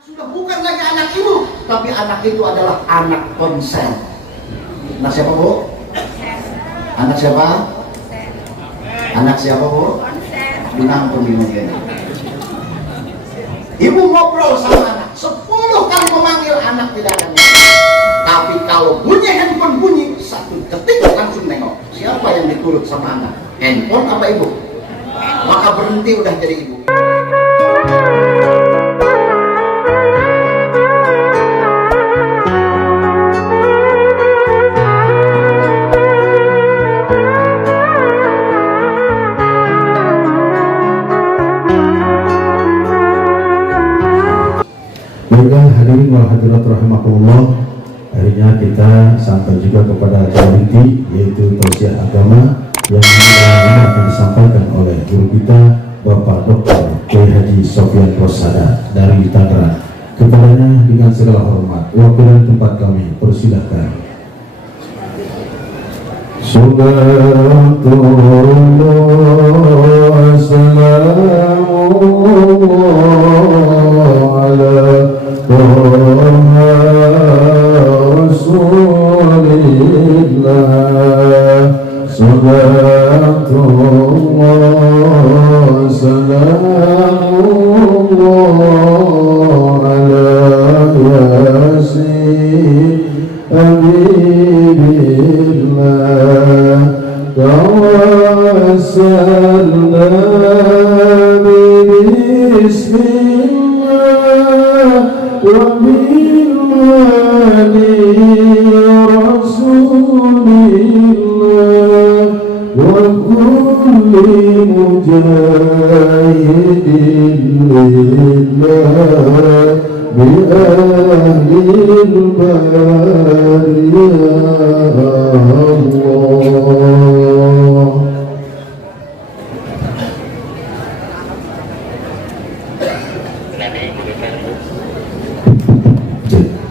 Sudah bukan lagi anak ibu, tapi anak itu adalah anak konsen. Anak siapa bu? Anak siapa? Anak siapa bu? Binang pembinaan. Ibu ngobrol sama anak 10 kali memanggil, anak tidak ada. Tapi kalau bunyi handphone bunyi, satu detik langsung nengok. Siapa yang diturut sama anak? Handphone apa ibu? Maka berhenti udah jadi ibu. Baiklah hadirin wal hadirat rahimakumullah, akhirnya kita sampai juga kepada acara inti, yaitu tausiah agama yang akan disampaikan oleh guru kita Bapak Dr. Kiai Haji Sofyan Rosada dari Tangerang. Kepadanya dengan segala hormat wakil tempat kami persilahkan.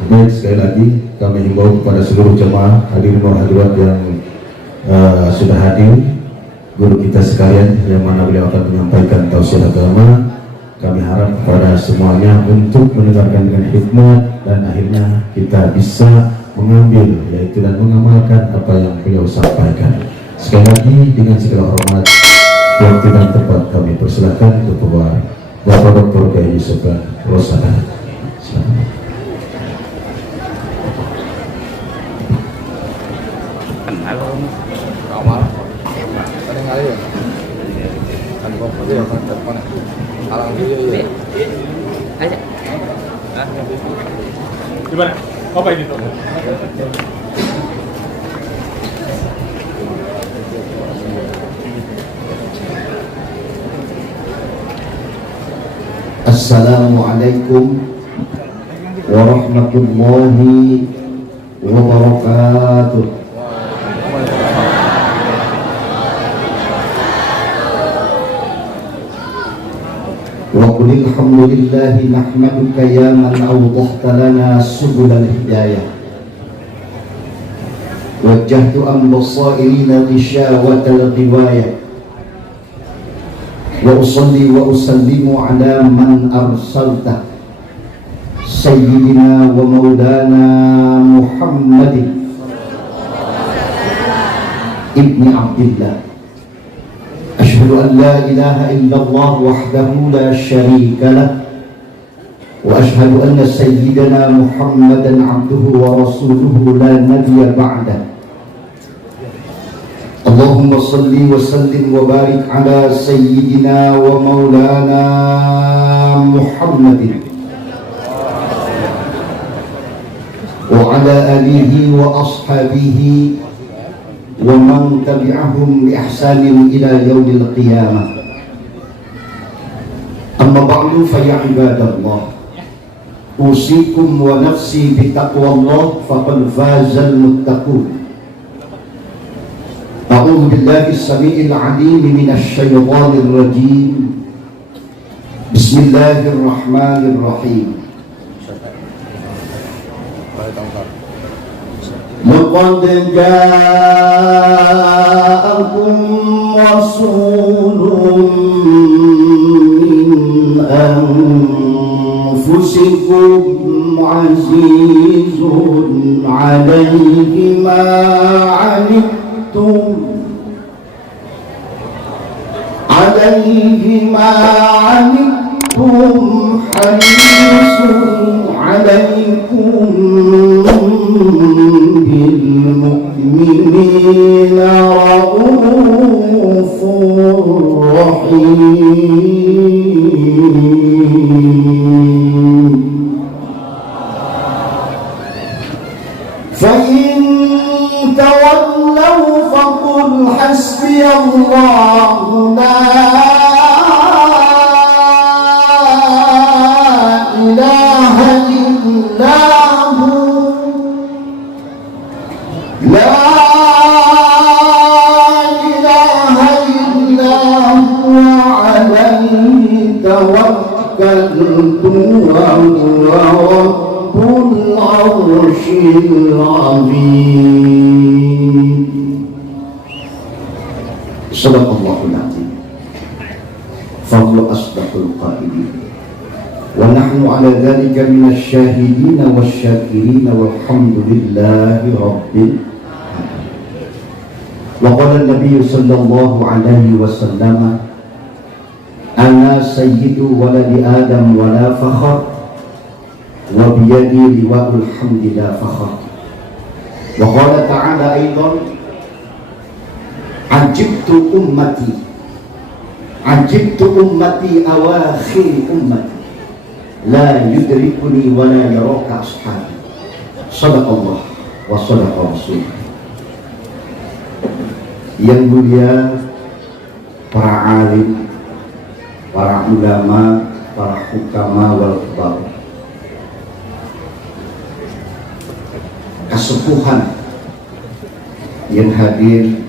Baik, sekali lagi kami himbau kepada seluruh jemaah hadirin wal hadirat yang sudah hadir, guru kita sekalian yang mana beliau akan menyampaikan tausiah agama. Kami harap kepada semuanya untuk mendengarkan dengan hikmat dan akhirnya kita bisa mengambil yaitu dan mengamalkan apa yang beliau sampaikan. Sekali lagi dengan segala hormat waktu dan tempat kami persilakan kepada Bapak Dr. Kiai Sofyan Rosada. Gimana? Apa ini tuh? Assalamualaikum warahmatullahi wabarakatuh. وقل الحمد لله نحمدك يا من أوضحت لنا سبل الهداية وجهت عن بصائرنا غشاوة الغواية وأصلي وأسلم على من أرسلته سيدنا ومولانا محمد ابن عبد الله. أشهد أن لا إله إلا الله وحده لا شريك له وأشهد أن سيدنا محمدا عبده ورسوله لا نبي بعده. اللهم صل وسلم وبارك على سيدنا ومولانا محمد وعلى آله وأصحابه ومن تبعهم بإحسان إلى يوم القيامة. أما بعد فيا عباد الله أوصيكم ونفسي بتقوى الله فقد فاز المتقون. أعوذ بالله السميع العليم من الشيطان الرجيم. بسم الله الرحمن الرحيم. لقد جاءكم رسول من أنفسكم أنفسكم عزيز عليه ما عنتم حريص عليكم بالمؤمنين رؤوف رحيم فإن تولوا فقل حسبي الله لا إله إلا هو عليه توكلت وهو رب العرش العظيم. صدق الله العظيم. فضل أصدق القائلين ونحن على ذلك من الشاهدين والشاكرين والحمد لله رب العالمين. وقال النبي صلى الله عليه وسلم أنا سيد ولد آدم ولا فخر وبيدي لواء الحمد لا فخر. وقال تعالى أيضا عجبت أمتي أواخر أمتي لا يدركني ولا يراك أصحابي. صدق الله وصدق رسوله. Yang mulia para alim, para ulama, para hukama wal kibar, kesepuhan yang hadir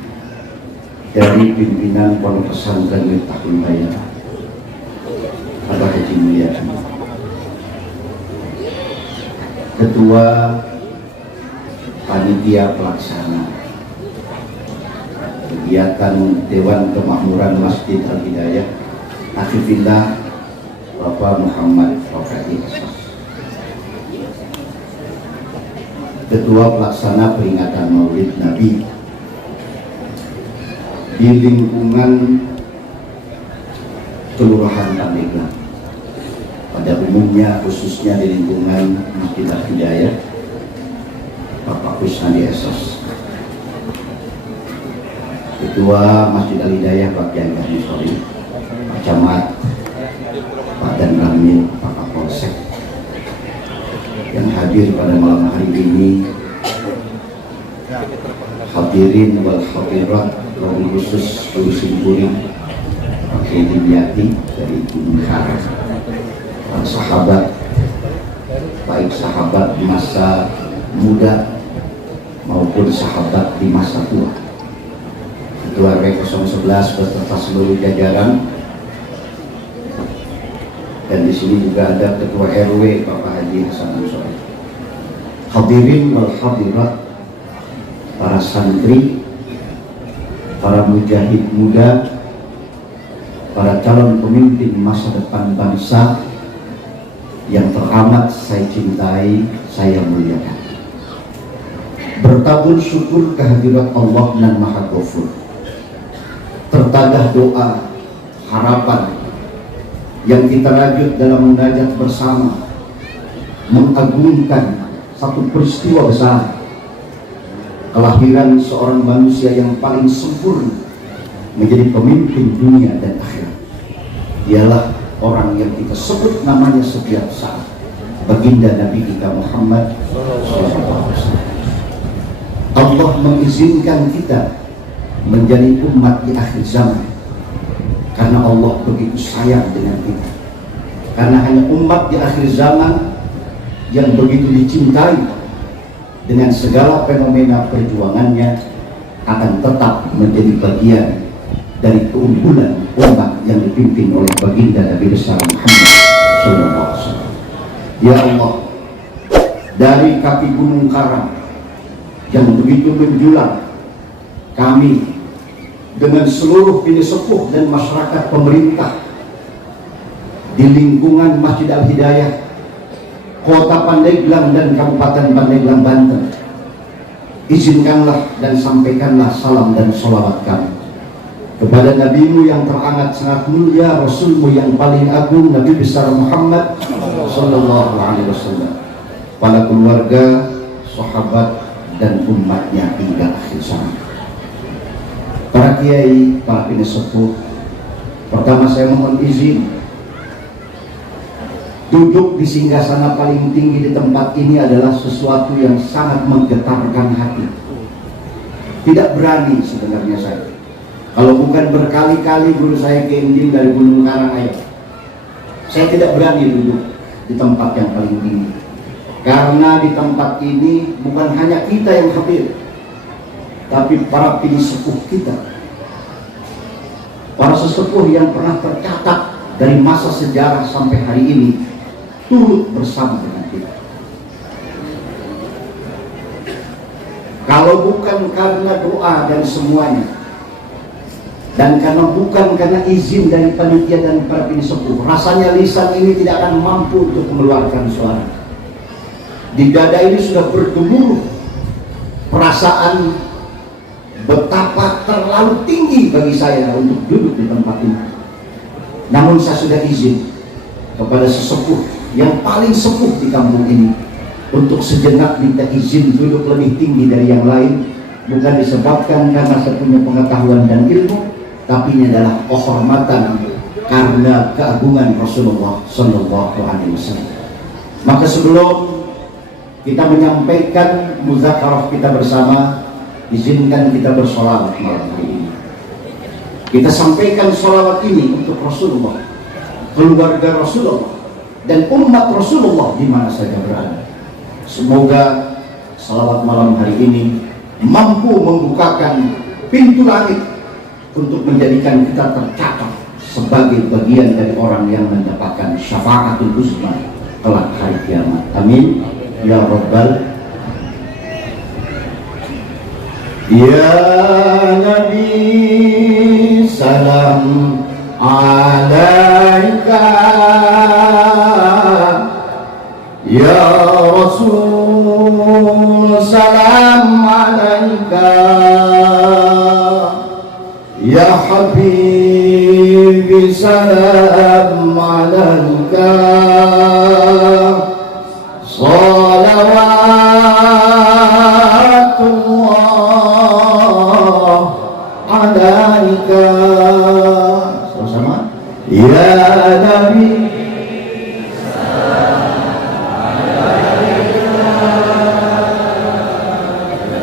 dari pimpinan Pondok Pesantren Miftahul Hidayah pada Haji Mulyadi, Ketua Panitia Pelaksana kegiatan Dewan Kemakmuran Masjid Al-Hidayah Akhifillah Bapak Muhammad Rofai, Ketua Pelaksana Peringatan Maulid Nabi di lingkungan Kelurahan Pandeglang, pada umumnya khususnya di lingkungan Masjid Al-Hidayah Bapak Kusnadi Esos, Ketua Masjid Al-Hidayah Pak Kiai Musoli, Pak Camat, Pak Dan Ramil, Pak Kapolsek, yang hadir pada malam hari ini, hadirin wal hadirat, wabil khusus Ulusin Kuring, Pak Kiai Dimyati dari Gunung Karas, para sahabat, baik sahabat di masa muda maupun sahabat di masa tua, Ketua RW 011 beserta seluruh jajaran, dan di sini juga ada Ketua RW Bapak Haji Hasan Ansori, hadirin wal hadirat, para santri, para mujahid muda, para calon pemimpin masa depan bangsa yang teramat saya cintai, saya muliakan. Bertabur syukur kehadirat Allah dan Maha Ghafur, tertadah doa harapan yang kita rajut dalam munajat bersama, mengagungkan satu peristiwa besar, kelahiran seorang manusia yang paling sempurna menjadi pemimpin dunia dan akhirat. Dialah orang yang kita sebut namanya setiap saat, baginda Nabi kita Muhammad SAW. Allah mengizinkan kita menjadi umat di akhir zaman karena Allah begitu sayang dengan kita, karena hanya umat di akhir zaman yang begitu dicintai dengan segala fenomena perjuangannya akan tetap menjadi bagian dari keunggulan umat yang dipimpin oleh baginda Nabi besar Muhammad SAW. Ya Allah, dari kaki Gunung Karang yang begitu menjulang, kami dengan seluruh bini sepuh dan masyarakat pemerintah di lingkungan Masjid Al-Hidayah Kota Pandeglang dan Kabupaten Pandeglang, Banten, izinkanlah dan sampaikanlah salam dan sholawat kami kepada Nabimu yang terangat sangat mulia, Rasulmu yang paling agung, Nabi besar Muhammad Sallallahu Alaihi Wasallam, pada keluarga, sahabat, dan umatnya hingga akhir zaman. Para kiai, para penesepuh, pertama saya mohon izin. Duduk di singgasana paling tinggi di tempat ini adalah sesuatu yang sangat menggetarkan hati. Tidak berani sebenarnya saya. Kalau bukan berkali-kali guru saya ke Indil dari Gunung Karangayar, saya tidak berani duduk di tempat yang paling tinggi. Karena di tempat ini bukan hanya kita yang hadir, tapi para penesepuh kita, para sesepuh yang pernah tercatat dari masa sejarah sampai hari ini, turut bersama dengan kita. Kalau bukan karena doa dan semuanya, dan bukan karena izin dari panitia dan para penesepuh, rasanya lisan ini tidak akan mampu untuk mengeluarkan suara. Di dada ini sudah bergemuruh perasaan betapa terlalu tinggi bagi saya untuk duduk di tempat ini. Namun saya sudah izin kepada sesepuh yang paling sepuh di kampung ini untuk sejenak minta izin duduk lebih tinggi dari yang lain, bukan disebabkan karena saya punya pengetahuan dan ilmu, tapi ini adalah kehormatan karena keagungan Rasulullah Sallallahu Alaihi Wasallam. Maka sebelum kita menyampaikan muzakarah kita bersama, izinkan kita bersolawat malam hari ini. Kita sampaikan solawat ini untuk Rasulullah, keluarga Rasulullah, dan umat Rasulullah di mana saja berada. Semoga salawat malam hari ini mampu membukakan pintu langit untuk menjadikan kita tercatat sebagai bagian dari orang yang mendapatkan syafaatul uzma kelak hari kiamat. Amin ya rabbal. Ya Nabi salam alaika, ya Rasul salam alaika, ya Habibi salam alaika, salawatullah alaika. Sama-sama. Ya Nabi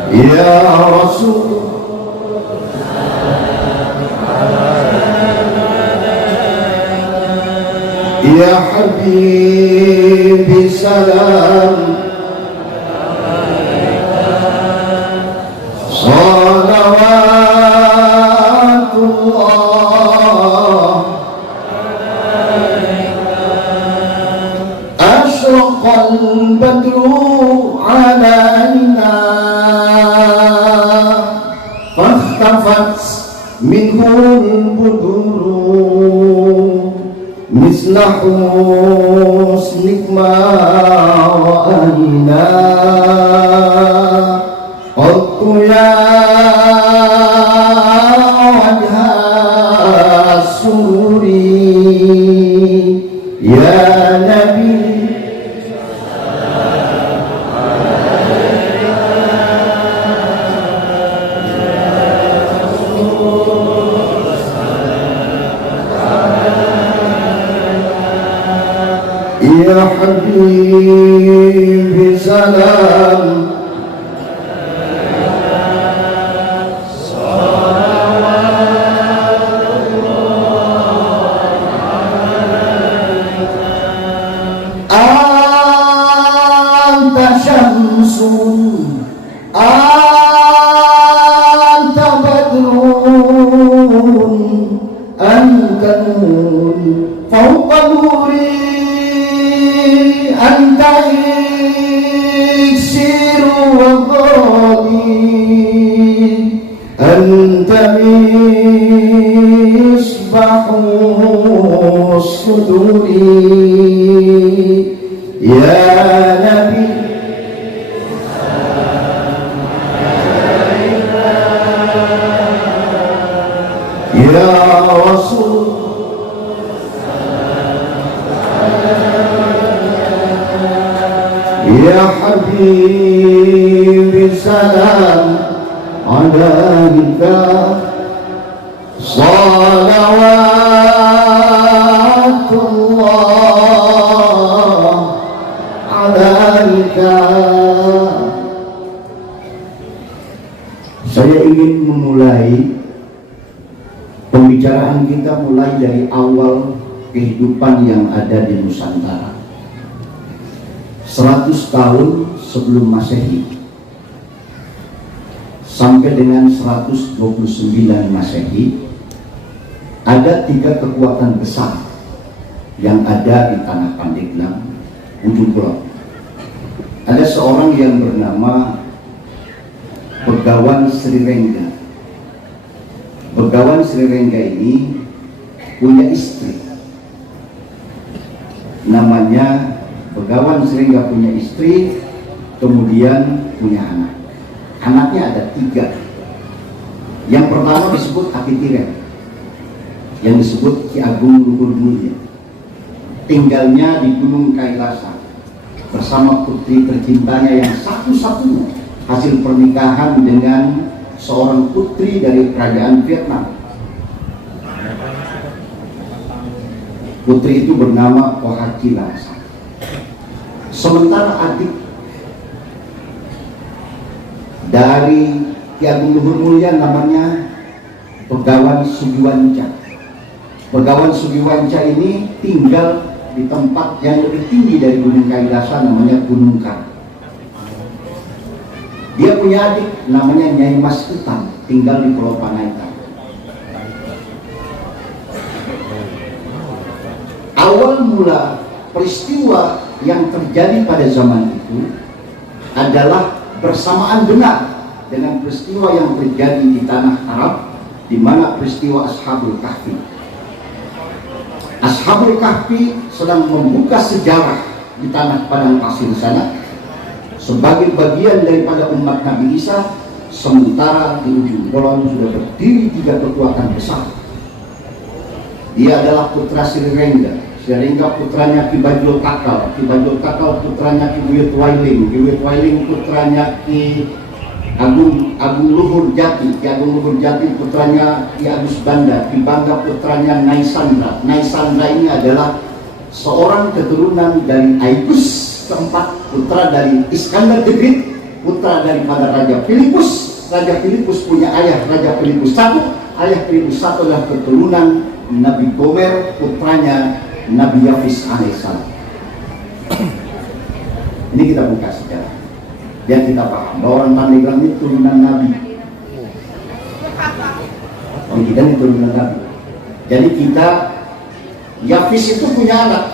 ya Rasul ya Habibi salam salawatullah asyraqal badru alaina fahtafat minhul buduru misla husnik ma ra'ayna qattu ya wajha sururi ya Nabi ya Habibi salam anta syamsun anta badrun anta nun fawqa nuri anta iksiru wa ghali anta misbahu suduri Ya Nabi Ya Rasul Ya Habib salam alaika salawatullah alaika. Saya ingin memulai pembicaraan kita mulai dari awal kehidupan yang ada di Nusantara. 100 tahun sebelum Masehi sampai dengan 129 Masehi ada 3 kekuatan besar yang ada di tanah Pandeglang, ujung kulon. Ada seorang yang bernama Begawan Sri Rengga. Begawan Sri Rengga ini punya istri, namanya Begawan Sri Rengga punya istri, kemudian punya anak. Anaknya ada 3. Yang pertama disebut Akitiren, yang disebut Ki Agung Luhur Mulia. Tinggalnya di Gunung Kailasa bersama putri tercintanya yang satu-satunya hasil pernikahan dengan seorang putri dari kerajaan Vietnam. Putri itu bernama Pohakilasa. Sementara adik dari Ki Agung Luhur Mulia namanya Begawan Sugiwanca. Begawan Sugiwanca ini tinggal di tempat yang lebih tinggi dari Gunung Kailasa, namanya Gunung Kar. Dia punya adik namanya Nyai Mas Utan, tinggal di Pulau Panaitan. Awal mula peristiwa yang terjadi pada zaman itu adalah bersamaan benar dengan peristiwa yang terjadi di tanah Arab, di mana peristiwa Ashabul Kahfi. Ashabul Kahfi sedang membuka sejarah di tanah padang pasir sana sebagai bagian daripada umat Nabi Isa, sementara di ujung kulon sudah berdiri 3 kekuatan besar. Dia adalah putra Sri Rengga. Sri Rengga putranya Ki Bajul Kakal, Ki Bajul Kakal putranya Ki Buyut Wailing, Ki Buyut Wailing putranya Ki Agung Luhur Jati, Ki Agung Luhur Jati putranya Ki Agus Banda, Ki Bangga putranya Naisandra. Naisandra ini adalah seorang keturunan dari Aigus keempat, putra dari Iskandar the Great, putra daripada Raja Filipus. Raja Filipus punya ayah Raja Filipus I. Ayah Filipus I adalah keturunan Nabi Gomer, putranya Nabi Yafis alaihissalam. Ini kita buka sejarah biar kita paham bahwa orang Pandeglang ini turunan Nabi. Orang kita ini turunan Nabi. Jadi kita, Yafis itu punya anak,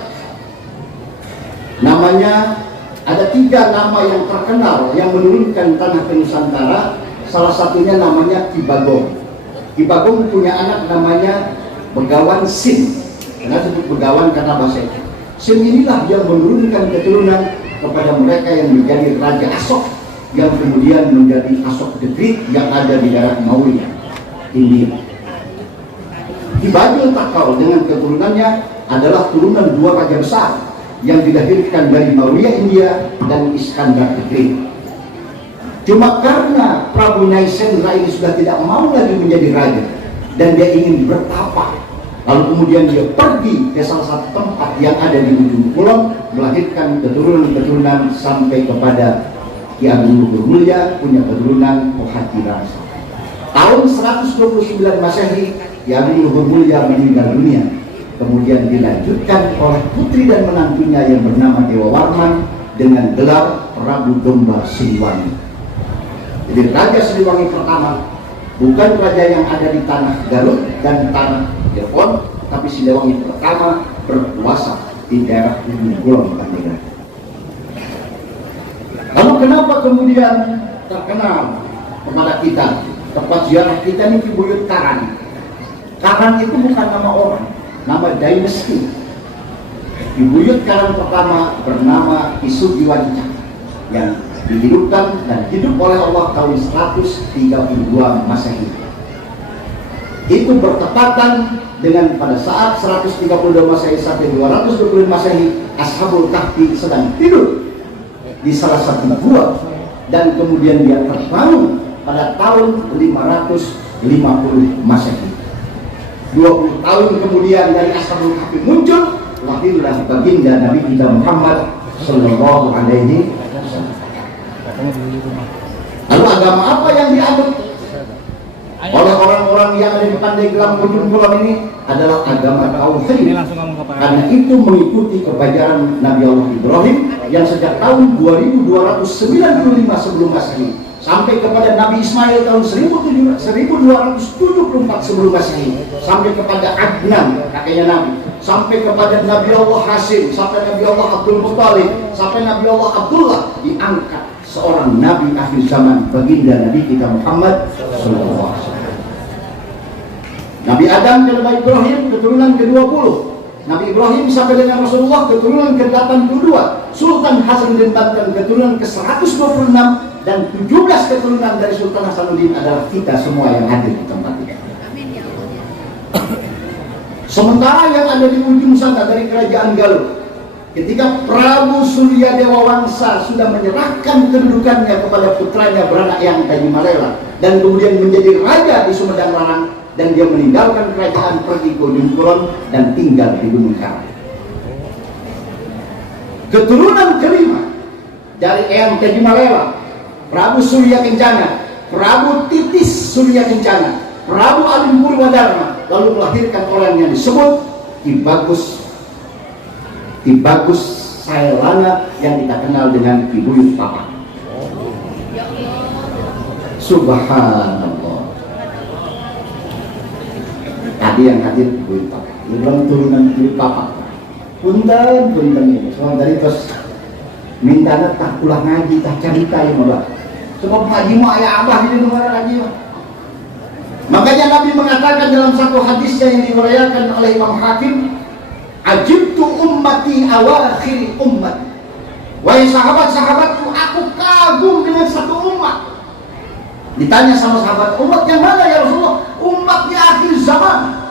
namanya ada 3 nama yang terkenal yang menurunkan tanah ke Nusantara. Salah satunya namanya Ki Bagong. Ki Bagong punya anak namanya Begawan Sin. Karena disebut Begawan karena bahasa itu. Sin inilah yang menurunkan keturunan kepada mereka yang menjadi Raja Asok, yang kemudian menjadi Asok the Great yang ada di daerah Maurya, India. Ki Bajul Takal dengan keturunannya adalah turunan 2 raja besar yang dilahirkan dari Maurya, India, dan Iskandar the Great. Cuma karena Prabu Naisendra ini sudah tidak mau lagi menjadi raja dan dia ingin bertapa, lalu kemudian dia pergi ke salah satu tempat yang ada di ujung kulon, melahirkan keturunan-keturunan sampai kepada Ki Agung Luhur Mulia, punya keturunan Pohakilasa. Tahun 129 Masehi, Ki Agung Luhur Mulia meninggal dunia. Kemudian dilanjutkan oleh putri dan menantunya yang bernama Dewa Warman dengan gelar Prabu Domba Siliwangi. Jadi Raja Siliwangi pertama bukan raja yang ada di tanah Garut dan tanah Jepun, tapi Siliwangi pertama berkuasa di daerah ujung kulon Pandeglang. Lalu kenapa kemudian terkenal kepada kita tempat ziarah kita ini Ki Buyut Karan? Karan itu bukan nama orang, nama dinasti. Di buyut karang pertama bernama Isugi Wadicak yang dihidupkan dan hidup oleh Allah tahun 132 Masehi. Itu bertepatan dengan pada saat 132 Masehi sampai 220 Masehi, Ashabul Kahfi sedang tidur di salah satu gua, dan kemudian dia terbangun pada tahun 550 Masehi. 20 tahun kemudian dari Ashabul Kahfi muncul, lahirlah baginda Nabi kita Muhammad Sallallahu Alaihi Wasallam. Lalu agama apa yang dianut oleh orang-orang yang ada di Pandeglang Ujung Kulon ini? Adalah agama Tauhid. Karena itu mengikuti kebajaran Nabi Allah Ibrahim yang sejak tahun 2295 sebelum Masehi sampai kepada Nabi Ismail tahun 1274 sebelum Masehi, sampai kepada Adnan kakeknya Nabi, sampai kepada Nabi Allah Hasim, sampai Nabi Allah Abdul Muttalib, sampai Nabi Allah Abdullah, diangkat seorang Nabi akhir zaman, baginda Nabi kita Muhammad SAW. Nabi Adam dan Nabi Ibrahim keturunan ke-20, Nabi Ibrahim sampai dengan Rasulullah keturunan ke-82, Sultan Hasanuddin Banten keturunan ke-126, dan 17 keturunan dari Sultan Hasanuddin adalah kita semua yang hadir di tempat ini. Sementara yang ada di ujung sana dari kerajaan Galuh, ketika Prabu Surya Dewa Wangsa sudah menyerahkan kedudukannya kepada putranya beranak yang Tajimalela dan kemudian menjadi raja di Sumedang Larang, dan dia meninggalkan kerajaan pergi ke Ujung Kulon dan tinggal di Gunung Karang. Keturunan kelima dari Eyang Tajimalela, Prabu Surya Kencana, Prabu Titis Surya Kencana, Prabu Alim Purwadharma, lalu melahirkan orang yang disebut Ki Bagus Saelana yang kita kenal dengan Ki Buyut Papak. Subhanallah. Tadi yang hadir Ki Buyut Papak, dia bilang turunan Ki Buyut Papak. Punten ini. Soal dari terus mintanya tak pulang ngaji, tak cerita ya malah. Sebab ngaji mu ayah abah di negara ngaji. Makanya Nabi mengatakan dalam satu hadisnya yang diriwayatkan oleh Imam Hakim, ajibtu ummati awakhir ummat. Wahai sahabat-sahabatku, aku kagum dengan satu umat. Ditanya sama sahabat, umat yang mana ya Rasulullah? Umat di akhir zaman.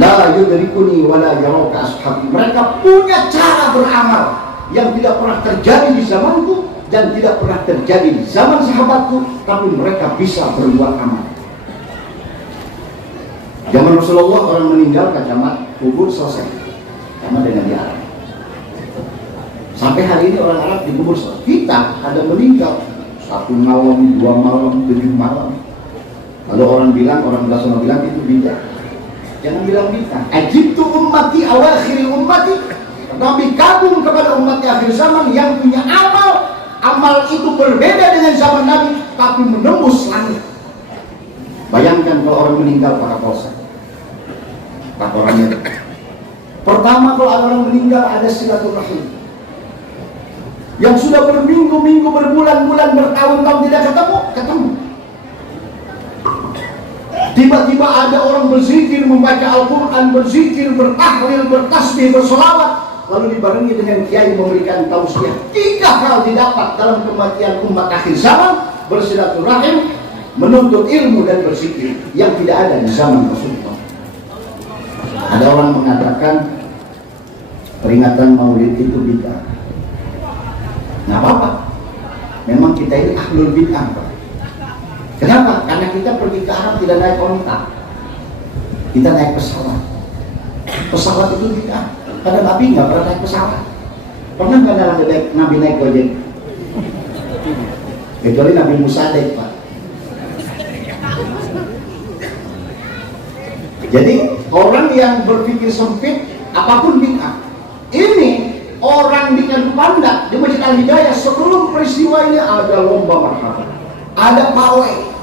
La yudrikuni wa la yaraka ashabi. Mereka punya cara beramal yang tidak pernah terjadi di zamanku dan tidak pernah terjadi di zaman sahabatku, tapi mereka bisa berbuat amal. Zaman Rasulullah orang meninggal kacamat kubur selesai, sama dengan di Arab. Sampai hari ini orang Arab dikubur selesai. Kita ada meninggal 1 malam, 2 malam, 7 malam. Lalu orang Basno bilang itu bidah. Jangan bilang bidah. Ajibtu ummati awakhir ummati. Nabi kagum kepada umat di akhir zaman yang punya amal. Amal itu berbeda dengan zaman Nabi, tapi menembus langit. Bayangkan kalau orang meninggal pakai polsek. Orangnya. Pertama kalau ada orang meninggal ada silaturahim. Yang sudah berminggu-minggu, berbulan-bulan, bertahun-tahun tidak ketemu. Tiba-tiba ada orang berzikir, membaca Al-Quran, berzikir, bertahlil, bertasbih, bersolawat, lalu dibarengi dengan kiai memberikan tausiah. 3 hal didapat dalam kematian umat akhir zaman: bersilaturahim, menuntut ilmu, dan berzikir, yang tidak ada di zaman Rasulullah. Ada orang mengatakan peringatan Maulid itu bid'ah. Nggak apa-apa, memang kita ini ahlul bid'ah. Kenapa? Karena kita pergi ke Arab tidak naik onta, kita naik pesawat. Pesawat itu bid'ah. Karena Nabi nggak pernah naik pesawat. Pernah nggak Nabi naik gojek? Kecuali Nabi Musa naik, Pak. Jadi orang yang berpikir sempit apapun bid'ah. Ini orang di Pandak di Masjid Al Hidayah sebelum peristiwa ini ada lomba marhaban, ada pawai.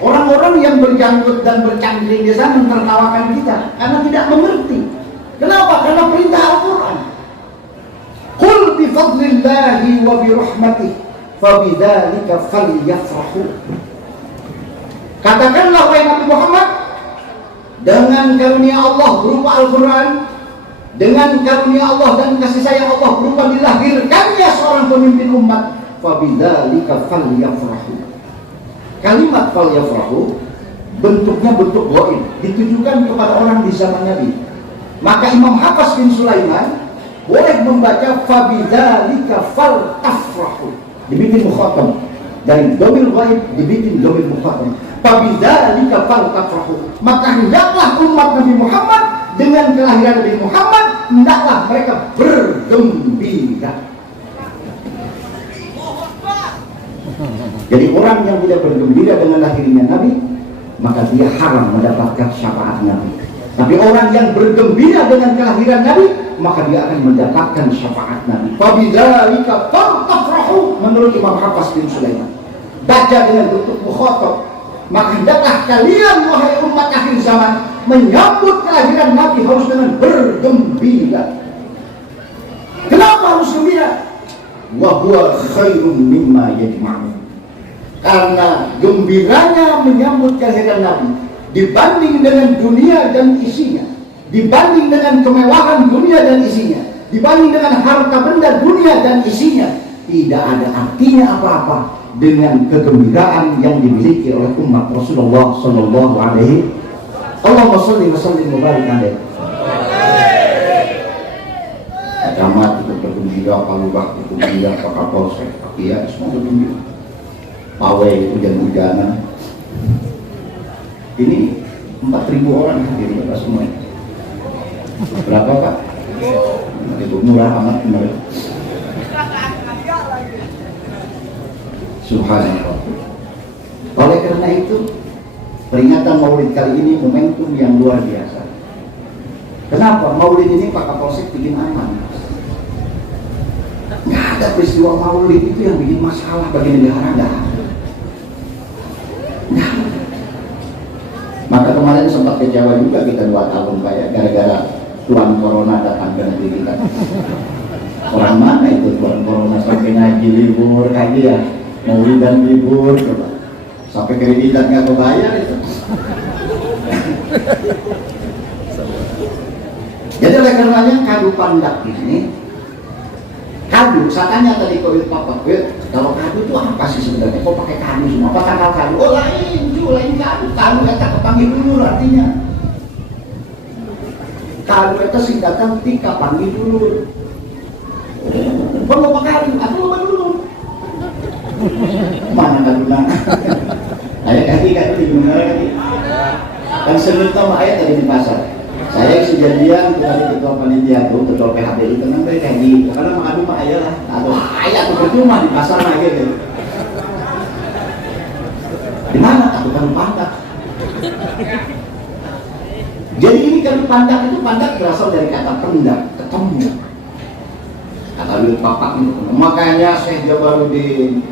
Orang-orang yang berjanggut dan bercangkring di sana menertawakan kita karena tidak mengerti. Kenapa? Karena perintah Al-Quran. Qul bi fadlillahi wa bi rahmatihi fabidzalika falyafrahu. Katakanlah wahai Nabi Muhammad, dengan karunia Allah berupa Al-Quran dengan karunia Allah dan kasih sayang Allah berupa dilahirkannya seorang pemimpin umat, fabidzalika falyafrahu. Kalimat falyafrahu bentuknya bentuk ghaib, ditujukan kepada orang di zaman Nabi. Maka Imam Hafs bin Sulaiman boleh membaca fabidzalika faltafrahu, dibikin mukhatam, dari dhamir ghaib dibikin dhamir mukhatam, fabidzalika faltafrahu. Maka hendaklah umat Nabi Muhammad dengan kelahiran Nabi Muhammad, hendaklah mereka bergembira. Jadi orang yang tidak bergembira dengan lahirnya Nabi, maka dia haram mendapatkan syafaat Nabi. Tapi orang yang bergembira dengan kelahiran Nabi, maka dia akan mendapatkan syafaat Nabi. Fabidzalika faltafrahu, menurut Imam Hafs bin Sulaiman. Baca dengan bentuk mukhatab. Maka hendaklah kalian wahai umat akhir zaman menyambut kelahiran Nabi harus dengan bergembira. Kenapa harus gembira? Wa huwa khairun mimma yajma'un. Karena gembiranya menyambut kelahiran Nabi dibanding dengan dunia dan isinya, dibanding dengan kemewahan dunia dan isinya, dibanding dengan harta benda dunia dan isinya, tidak ada artinya apa-apa dengan kegembiraan yang dimiliki oleh umat Rasulullah sallallahu alaihi Allahumma sholli wa sallim wa barik alaihi. Camat itu bergembira, Palembang itu bergembira, Pak Kapolsek, Pak Kiai semua bergembira. Pawai hujan-hujanan. Ini 4.000 orang hadir Bapak semua. Berapa Pak? Itu murah amat kemarin. Subhanallah. Oleh karena itu, peringatan Maulid kali ini momentum yang luar biasa. Kenapa? Maulid ini Pak Kapolsek bikin aman. Nggak ada peristiwa Maulid itu yang bikin masalah bagi negara, nggak ada. Maka kemarin sempat kecewa juga kita 2 tahun Pak ya, gara-gara tuan corona datang ke negeri kita. Orang mana itu tuan corona sampai ngaji libur kayak ya, Maulid dan libur, coba. Sampai kreditan nggak kebayar itu. Jadi oleh karenanya kadu pandak ini, kadu, saya tanya tadi ke Papa, kalau kadu itu apa sih sebenarnya? Kok pakai kadu semua? Apa tanggal kadu? Oh lain kadu. Kadu kata kepanggil dulu artinya. Kadu itu singkatan tika panggil dulu. Perlu apa kadu? Aku lupa dulu. Mana kadu nak? Ayah kaki di Gunung Merah kaki. Kan sebelum tahu ayah tadi di pasar. Saya kejadian tadi ketua panitia tuh, ketua PHBI tenang kayak gitu. Karena mengadu mak ayah lah, atau ayah tuh percuma di pasar lagi gitu. Di mana? Aku kan pandak. Jadi ini kan pandak itu pandak berasal dari kata pendak, ketemu. Kata Lil Papak itu. Makanya Syekh Jabaluddin,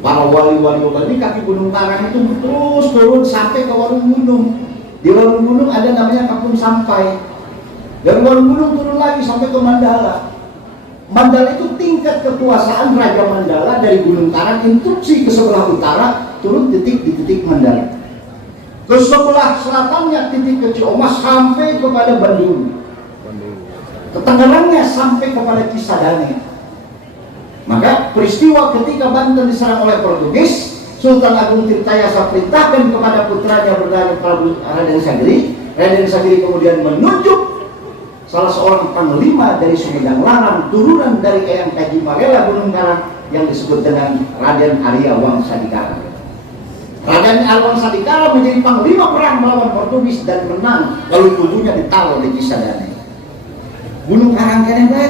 para wali-wali ini kaki Gunung Karang itu terus turun sampai ke Warung Gunung. Di Warung Gunung ada namanya Kampung Sampai. Dari Warung Gunung turun lagi sampai ke Mandala. Mandala itu tingkat kekuasaan Raja Mandala dari Gunung Karang, instruksi ke sebelah utara, turun titik di titik Mandala. Ke sebelah selatannya titik ke Ciamas sampai kepada Bandung. Ke Tangerangnya sampai kepada Cisadane. Maka peristiwa ketika Banten diserang oleh Portugis, Sultan Agung Tirtayasa perintahkan kepada putranya bernama Prabu Raden Sagiri. Raden Sagiri kemudian menunjuk salah seorang panglima dari Sumedang Larang, turunan dari Eyang Kaji Marela Gunung Karang, yang disebut dengan Raden Arya Wangsadikara. Raden Arya Wangsadikara menjadi panglima perang melawan Portugis dan menang, lalu tubuhnya ditaruh di Cisadane. Gunung Karang kene bae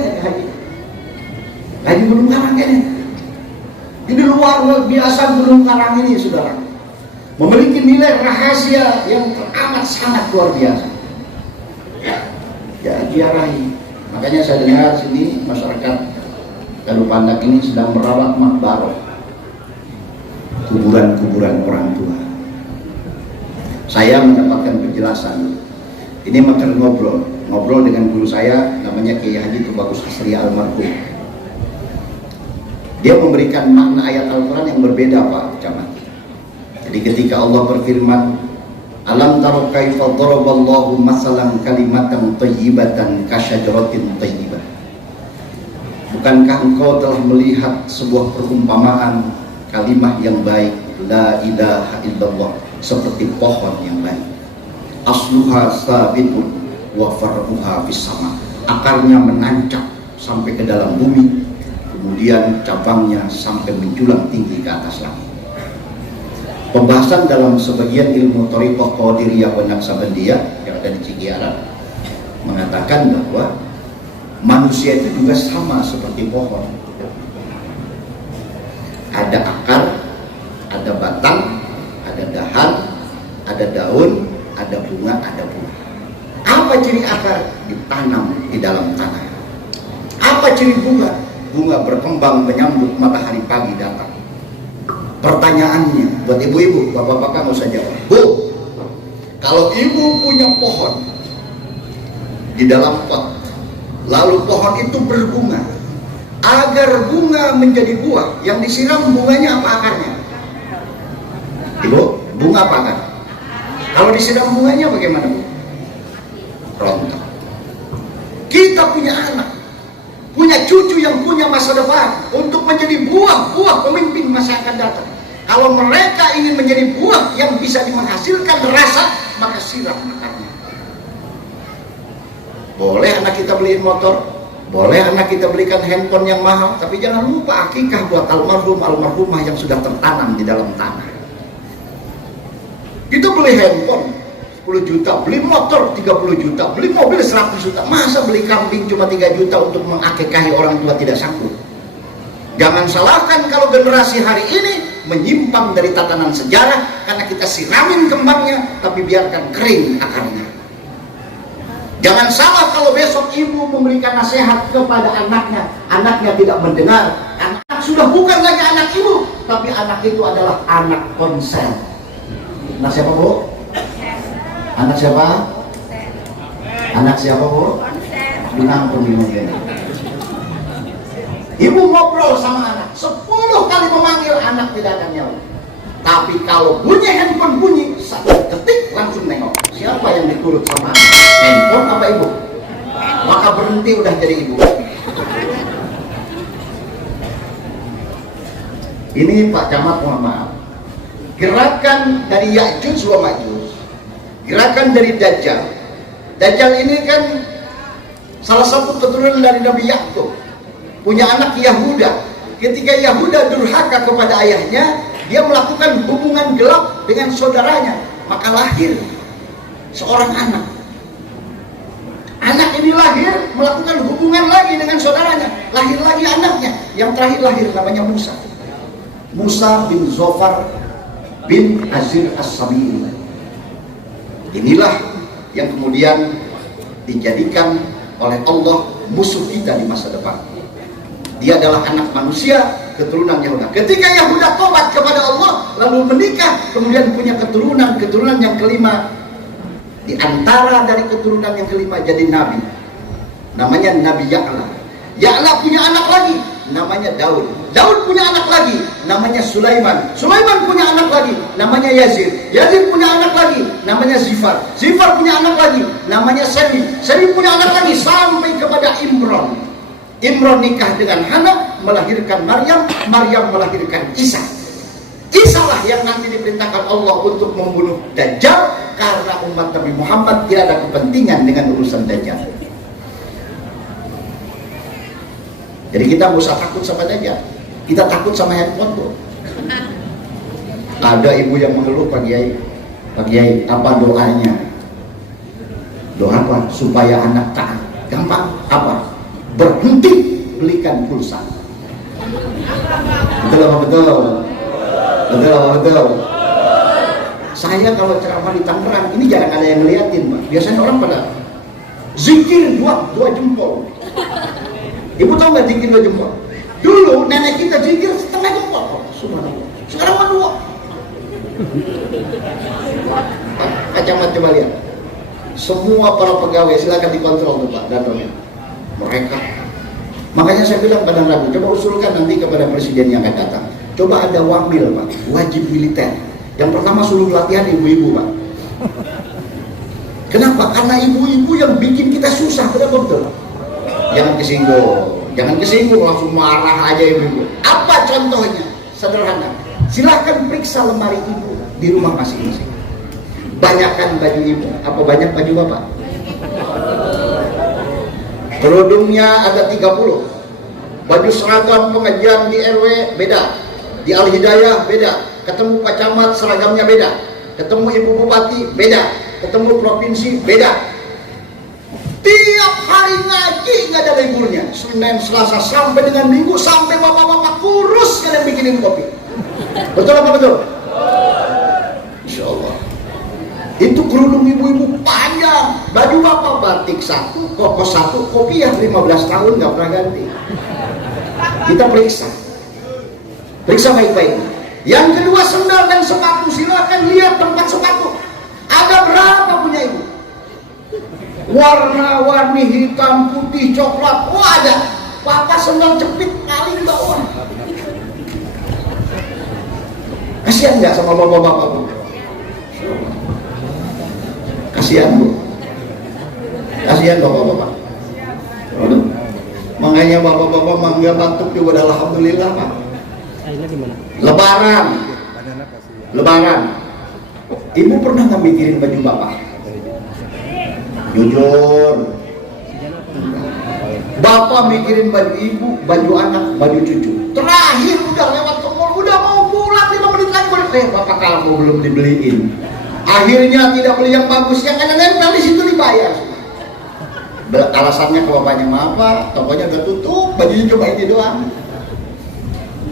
Haji Gunung Karang kene. Ini luar biasa Gunung Karang ini, saudara. Memiliki nilai rahasia yang teramat sangat luar biasa. Ya, diarahi. Makanya saya dengar sini masyarakat Kadu Pandak ini sedang merawat makbarah, kuburan-kuburan orang tua. Saya mendapatkan penjelasan. Ini makan ngobrol dengan guru saya, namanya Kiai Haji Tubagus Asri almarhum. Dia memberikan makna ayat Al-Quran yang berbeda Pak Camat. Jadi ketika Allah berfirman, Alam taro kaifa daraballahu masalan kalimatan thayyibatan kasyajaratin thayyibah. Bukankah engkau telah melihat sebuah perumpamaan kalimat yang baik, la ilaha illallah, seperti pohon yang baik. Asluha sabitun wa far'uha fis sama. Akarnya menancap sampai ke dalam bumi, kemudian cabangnya sampai menjulang tinggi ke atas langit. Pembahasan dalam sebagian ilmu thariqah Qadiriyah wa Naqsabandiyah yang ada di Cikiaran mengatakan bahwa manusia itu juga sama seperti pohon. Ada akar, ada batang, ada dahan, ada daun, ada bunga, ada buah. Apa ciri akar? Ditanam di dalam tanah. Apa ciri bunga? Bunga berkembang menyambut matahari pagi datang. Pertanyaannya buat ibu-ibu, bapak-bapak nggak usah jawab. Bu, kalau ibu punya pohon di dalam pot, lalu pohon itu berbunga, agar bunga menjadi buah, yang disiram bunganya apa akarnya? Ibu, bunga apa akar? Kalau disiram bunganya bagaimana, Bu? Rontok. Kita punya anak, punya cucu yang punya masa depan untuk menjadi buah-buah pemimpin masa akan datang. Kalau mereka ingin menjadi buah yang bisa menghasilkan rasa, maka siram akarnya. Boleh anak kita beliin motor, boleh anak kita belikan handphone yang mahal, tapi jangan lupa akikah buat almarhumah yang sudah tertanam di dalam tanah. Kita beli handphone 10 juta, beli motor 30 juta, beli mobil 100 juta. Masa beli kambing cuma 3 juta untuk mengakikahi orang tua tidak sanggup? Jangan salahkan kalau generasi hari ini menyimpang dari tatanan sejarah karena kita siramin kembangnya tapi biarkan kering akarnya. Jangan salah kalau besok ibu memberikan nasihat kepada anaknya, anaknya tidak mendengar. Anak sudah bukan lagi anak ibu, tapi anak itu adalah anak konsen. Anak siapa, Bu? Anak siapa? Anak siapa, Bu? Benang pemimpin. Ibu ngobrol sama anak 10 kali memanggil, anak tidak akan jawab. Tapi kalau bunyi handphone bunyi, 1 detik langsung nengok. Siapa yang diturut sama anak? Handphone apa ibu? Maka berhenti udah jadi ibu. Ini Pak Camat, mohon maaf. Gerakan dari Ya'juj wa Ma'juj, gerakan dari Dajjal. Dajjal ini kan salah satu keturunan dari Nabi Yakub, punya anak Yahuda. Ketika Yahuda durhaka kepada ayahnya, dia melakukan hubungan gelap dengan saudaranya, maka lahir seorang anak. Anak ini lahir melakukan hubungan lagi dengan saudaranya, lahir lagi anaknya. Yang terakhir lahir namanya Musa. Musa bin Zofar bin Azir As-Sabi'i. Inilah yang kemudian dijadikan oleh Allah musuh kita di masa depan. Dia adalah anak manusia, keturunan Yahuda. Ketika Yahuda tobat kepada Allah lalu menikah, kemudian punya keturunan yang kelima. Di antara dari keturunan yang kelima jadi nabi, namanya Nabi Ya'la. Ya'la punya anak lagi, namanya Daud. Daud punya anak lagi, namanya Sulaiman. Sulaiman punya anak lagi, namanya Yazid. Yazid punya anak lagi, namanya Zifar. Zifar punya anak lagi, namanya Semi. Semi punya anak lagi sampai kepada Imran. Imran nikah dengan Hana, melahirkan Maryam. Maryam melahirkan Isa. Isa lah yang nanti diperintahkan Allah untuk membunuh Dajjal, karena umat Nabi Muhammad tidak ada kepentingan dengan urusan Dajjal. Jadi kita nggak usah takut sama Dajjal, kita takut sama handphone, tuh. Ada ibu yang mengeluh, Pak Kiai, apa doanya? Doa apa? Supaya anak taat. Gampang, apa? Berhenti belikan pulsa. Betul apa betul? Betul apa betul? Saya kalau ceramah di Tangerang ini jarang ada yang ngeliatin, Pak. Biasanya orang pada zikir dua jempol. Ibu tahu nggak zikir 2 jempol? Dulu nenek kita zikir setengah jempol. Subhanallah. Sekarang mah 2. Pak Camat coba lihat. Semua para pegawai silakan dikontrol tuh Pak datanya. Mereka. Makanya saya bilang pada Rabu, coba usulkan nanti kepada presiden yang akan datang. Coba ada wamil, Pak, wajib militer. Yang pertama suruh latihan ibu-ibu, Pak. Kenapa? Karena ibu-ibu yang bikin kita susah, kenapa betul? Jangan kesinggung, langsung marah aja ibu-ibu. Apa contohnya? Sederhana. Silahkan periksa lemari ibu di rumah masing-masing. Banyakkan baju ibu, apa banyak baju bapak? Kerudungnya ada 30. Baju seragam pengajian di RW beda, di Al-Hidayah beda, ketemu Pak Camat seragamnya beda, ketemu Ibu Bupati beda, ketemu provinsi beda. Tiap hari ngaji nggak ada liburnya, Senin, Selasa sampai dengan Minggu, sampai bapak-bapak kurus kalian bikinin kopi. Betul apa betul? Insya Allah. Itu kerudung ibu-ibu panjang, baju bapak batik 1, koko 1, kopiah 15 tahun nggak pernah ganti. Kita periksa baik-baik. Yang kedua, sendal dan sepatu, silakan lihat tempat sepatu. Ada berapa punya ibu? Warna-warni hitam, putih, coklat, ada. Bapak sendal jepit paling bawah. Kasihan nggak sama bapak-bapak bu? Kasihan bu. Kasihan bapak-bapak. Makanya bapak-bapak mangga batuk juga alhamdulillah pak. Lebaran. Ibu pernah nggak mikirin baju bapak? Jujur. Bapak mikirin baju ibu, baju anak, baju cucu. Terakhir udah lewat ke mall, udah mau pulang 5 menit lagi. Bapak kamu belum dibeliin. Akhirnya tidak beli yang bagus, yang ada nempel di situ dibayar. Alasannya ke bapaknya, maaf pak, tokonya udah tutup, bajunya cuma ini doang.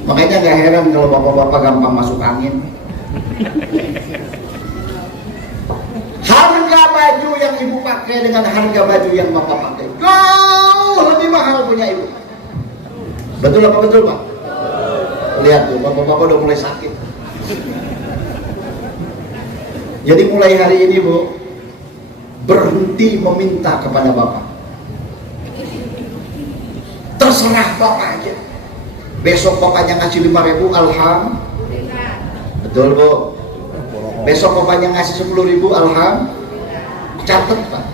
Makanya gak heran kalau bapak-bapak gampang masuk angin. Harga baju yang ibu pakai dengan harga baju yang bapak pakai jauh lebih mahal punya ibu. Betul apa betul pak? Lihat tuh, bapak-bapak udah mulai sakit. Jadi mulai hari ini bu, berhenti meminta kepada bapak. Terserah bapak aja. Besok bapaknya ngasih 5.000, alhamdulillah. Betul bu. Besok bapaknya ngasih 10.000, alhamdulillah. Catat pak.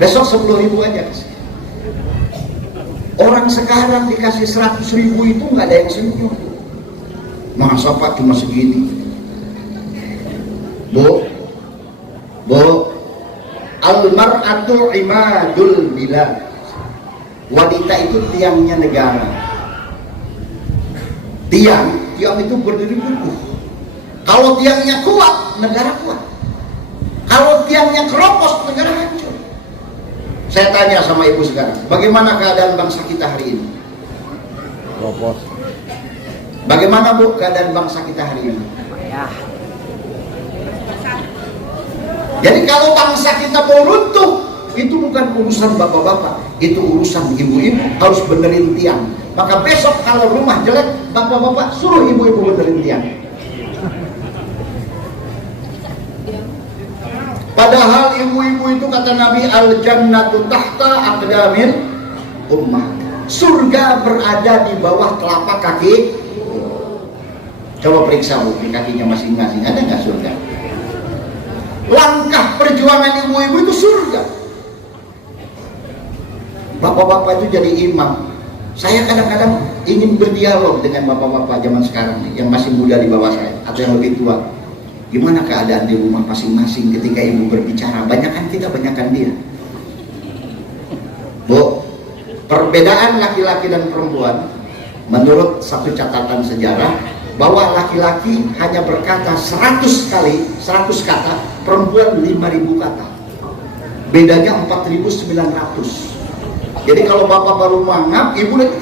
Besok 10.000 aja. Orang sekarang dikasih 100.000 itu nggak ada yang senyum. Masa pak cuma segini? Bu, al-mar'atu imadul bilad. Wanita itu tiangnya negara. Tiang itu berdiri kokoh. Kalau tiangnya kuat, negara kuat. Kalau tiangnya keropos, negara hancur. Saya tanya sama ibu sekarang, bagaimana keadaan bangsa kita hari ini? Keropos. Bagaimana bu keadaan bangsa kita hari ini? Jadi kalau bangsa kita mau runtuh, itu bukan urusan bapak-bapak, itu urusan ibu-ibu, harus benerin tiang. Maka besok kalau rumah jelek, bapak-bapak suruh ibu-ibu benerin tiang. Padahal ibu-ibu itu kata Nabi, al-jannatu tahta aqdamil ummah. Surga berada di bawah telapak kaki. Coba periksa bu, di kakinya masing-masing, ada nggak surga? Langkah perjuangan ibu-ibu itu surga. Bapak-bapak itu jadi imam. Saya kadang-kadang ingin berdialog dengan bapak-bapak zaman sekarang nih, yang masih muda di bawah saya atau yang lebih tua. Gimana keadaan di rumah masing-masing ketika ibu berbicara? Banyakan kita, banyakan dia. Bu, perbedaan laki-laki dan perempuan menurut satu catatan sejarah, bahwa laki-laki hanya berkata 100 kata, perempuan 5.000 kata. Bedanya 4.900. Jadi kalau bapak baru mangap, ibu lihat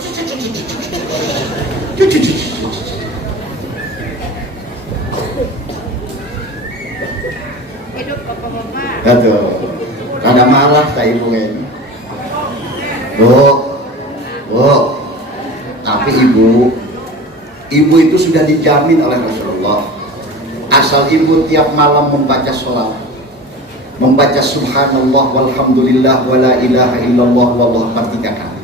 hidup bapak-bapak. Betul. Kada marah tak ibu ini. Bu. Tapi ibu itu sudah dijamin oleh Rasulullah. Asal ibu tiap malam membaca sholat, membaca subhanallah walhamdulillah wala ilaha illallah wallahu akbar 3 kali,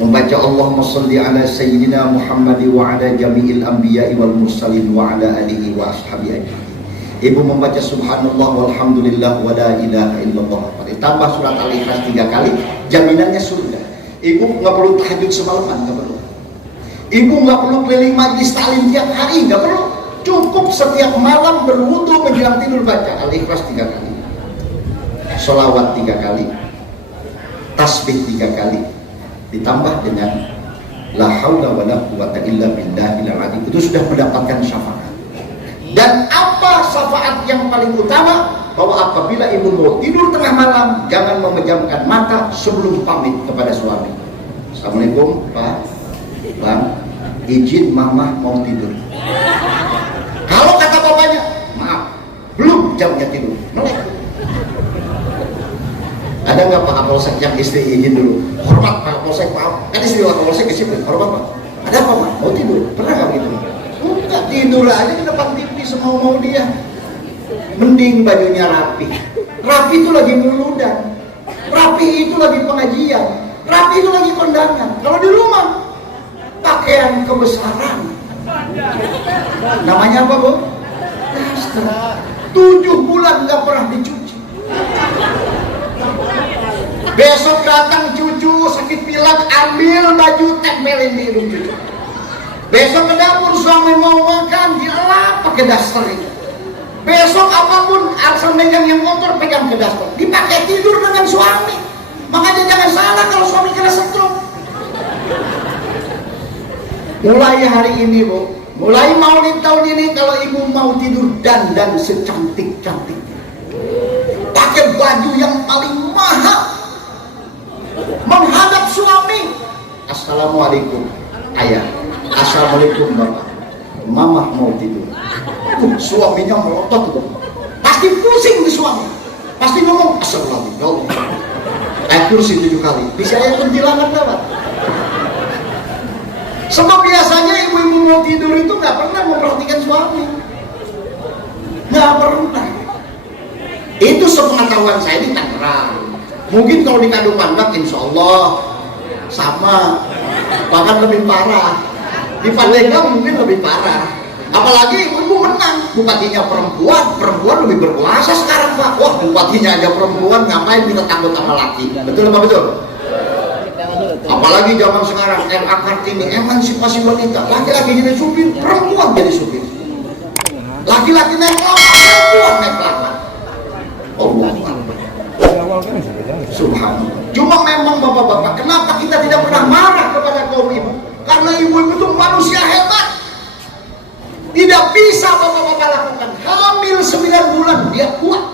membaca Allahumma sholli ala sayyidina Muhammad wa ala jami'il anbiya'i wal mursalin wa ala alihi wa ashabihi ajma'in. Ibu membaca subhanallah walhamdulillah wa la ilaha illallah, ditambah surat Al-Ikhlas 3 kali, jaminannya surga. Ibu nggak perlu tahajud semalaman, nggak perlu. Ibu nggak perlu keliling majlis taklim tiap hari, nggak perlu. Cukup setiap malam berwudu menjelang tidur baca Al-Ikhlas 3 kali, sholawat 3 kali, tasbih 3 kali, ditambah dengan la haula wala quwata illa billahil azim. Itu sudah mendapatkan syafaat. Dan apa syafaat yang paling utama? Bahwa apabila ibu mau tidur tengah malam, jangan memejamkan mata sebelum pamit kepada suami. Assalamualaikum Pak, Bang, izin mama mau tidur. Kalau kata bapaknya, maaf, belum jamnya tidur, melek. Ada nggak Pak Kapolsek yang istri izin dulu? Hormat Pak Kapolsek, maaf, kan istri Pak Kapolsek disiplin, hormat Pak. Ada apa Pak? Mau tidur? Pernah nggak gitu? Enggak, tidur aja di depan TV semau-mau dia. Mending bajunya rapi. Rapi itu lagi meludang, rapi itu lagi pengajian, rapi itu lagi kondangan. Kalau di rumah pakaian kebesaran, namanya apa Bu? Daster. 7 bulan nggak pernah dicuci. Besok datang cucu sakit pilek, ambil baju tempelin di hidung cucu. Besok ke dapur suami mau makan, dielap pakai daster itu. Besok apapun asal megang yang kotor pegang ke daster, dipakai tidur dengan suami. Makanya jangan salah kalau suami kena stroke. Mulai hari ini Bu, mulai Maulid tahun ini, kalau ibu mau tidur dandan secantik-cantiknya, pakai baju yang paling mahal, menghadap suami. Assalamualaikum ayah, assalamualaikum bapak, mama mau tidur. Suaminya melotot tuh, pasti pusing di suami, pasti ngomong assalamualaikum. Naik kursi 7 kali, bisa ayat kuntilanak dapat. Sebab biasanya ibu-ibu mau tidur itu nggak pernah memperhatikan suami, nggak pernah. Itu sepengetahuan saya di Tangerang. Mungkin kalau di Kadu Pandak insya Allah sama, bahkan lebih parah. Di Pandeglang mungkin lebih parah. Apalagi ibu-ibu menang, bupatinya perempuan lebih berkuasa sekarang Pak. Wah, bupatinya aja perempuan, ngapain kita takut sama laki? Betul apa betul? Apalagi zaman sekarang RA Kartini, emansipasi wanita, laki-laki jadi supir, perempuan jadi supir. Laki-laki naik lama, perempuan naik lama. Allah Subhanallah. Cuma memang bapak-bapak, kenapa kita tidak pernah marah kepada kaum ibu? Karena ibu-ibu itu manusia hebat. Tidak bisa bapak-bapak lakukan. Hamil 9 bulan dia kuat.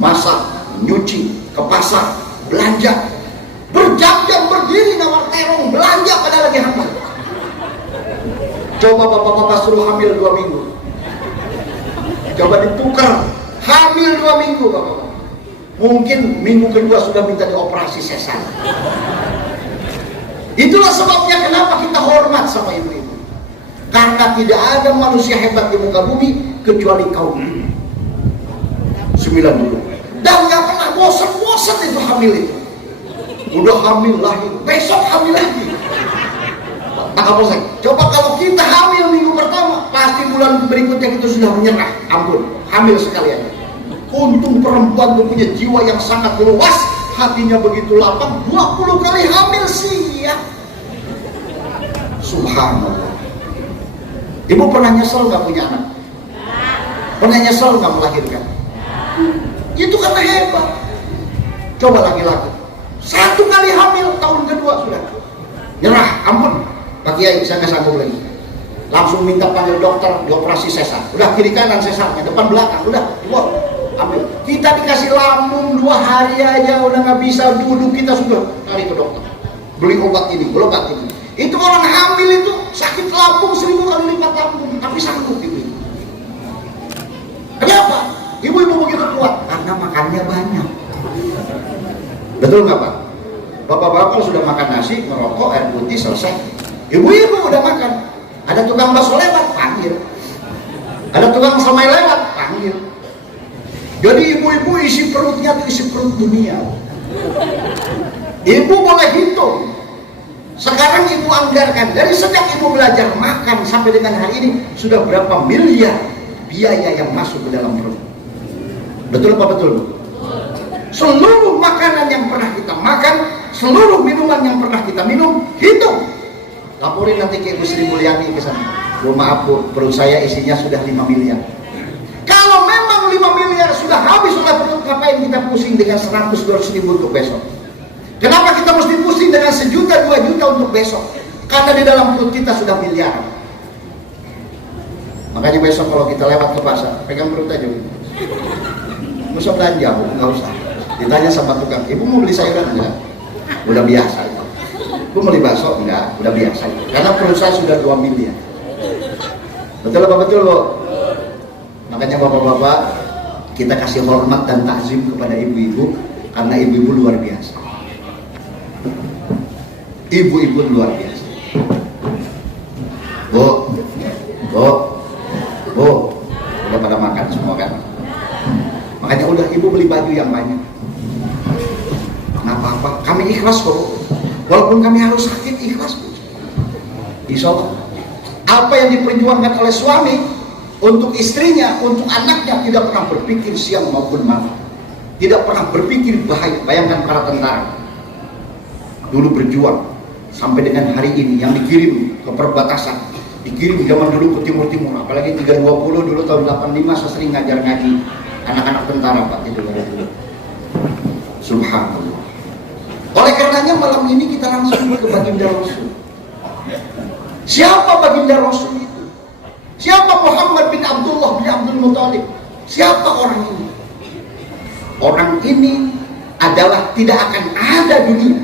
Masak, nyuci, ke pasar, belanja, berjam-jam berdiri nawar terong belanja pada lagi hamil. Coba bapak-bapak suruh hamil 2 minggu, coba ditukar hamil 2 minggu bapak-bapak, mungkin minggu kedua sudah minta dioperasi sesar. Itulah sebabnya kenapa kita hormat sama ibu-ibu, karena tidak ada manusia hebat di muka bumi kecuali kaum ibu. 9 bulan dan gak pernah bosan-bosan itu hamil itu. Udah hamil lahir, besok hamil lagi. Tak apa saya. Coba kalau kita hamil minggu pertama, pasti bulan berikutnya kita sudah menyerah. Ampun, hamil sekali aja. Untung perempuan itu punya jiwa yang sangat luas, hatinya begitu lapang. 20 kali hamil siap. Subhanallah. Ibu pernah nyesel gak punya anak? Pernah nyesel gak melahirkan? Itu karena hebat. Coba laki-laki 1 kali hamil, tahun kedua sudah nyerah. Ampun Pak Kiai, saya nggak sanggup lagi. Langsung minta panggil dokter, dioperasi sesar. Udah kiri kanan sesarnya, depan belakang, udah dibuat, ambil. Kita dikasih lambung 2 hari aja udah nggak bisa duduk, kita sudah cari ke dokter, beli obat ini, beli obat ini. Itu orang hamil itu sakit lambung 1000 kali lipat lambung, tapi sanggup ibu. Kenapa? Ibu-ibu begitu kuat karena makannya banyak. Betul nggak Pak? Bapak-bapak sudah makan nasi, ngerokok, air putih, selesai. Ibu-ibu udah makan. Ada tukang bakso lewat, panggil. Ada tukang somai lewat, panggil. Jadi ibu-ibu isi perutnya itu isi perut dunia. Ibu boleh hitung. Sekarang ibu anggarkan, dari sejak ibu belajar makan sampai dengan hari ini, sudah berapa miliar biaya yang masuk ke dalam perut. Betul apa betul? Seluruh makanan yang pernah kita makan, seluruh minuman yang pernah kita minum, hitung. Laporin nanti ke Ibu Sri Mulyani ke sana. Oh, maaf Bu, perut saya isinya sudah 5 miliar. Kalau memang 5 miliar sudah habis oleh perut, ngapain kita pusing dengan 100-200 ribu untuk besok? Kenapa kita mesti pusing dengan 1 juta 2 juta untuk besok? Karena di dalam perut kita sudah miliaran. Makanya besok kalau kita lewat ke pasar, pegang perut aja. Nggak usah belanja, nggak usah. Ditanya sama tukang, ibu mau beli sayuran enggak? Udah biasa itu. Ibu mau beli bakso enggak? Udah biasa itu. Karena perut saya sudah 2 miliar. Betul apa betul, Bu? Makanya bapak-bapak, kita kasih hormat dan takzim kepada ibu-ibu, karena ibu-ibu luar biasa. Ibu-ibu luar biasa. Bu, udah pada makan semua kan? Makanya udah ibu beli baju yang banyak. Nggak apa-apa, kami ikhlas kok. Walaupun kami harus sakit, ikhlas Bu. Insya Allah. Apa yang diperjuangkan oleh suami untuk istrinya, untuk anaknya, tidak pernah berpikir siang maupun malam. Tidak pernah berpikir bahaya. Bayangkan para tentara dulu berjuang sampai dengan hari ini, yang dikirim ke perbatasan, dikirim zaman dulu ke timur-timur, apalagi 320 dulu tahun 85 saya sering ngajar ngaji anak-anak tentara Pak itu. Subhanallah. Oleh karenanya malam ini kita langsung ke baginda Rasul. Siapa baginda Rasul itu? Siapa Muhammad bin Abdullah bin Abdul Muthalib? Siapa orang ini? Orang ini adalah tidak akan ada dunia,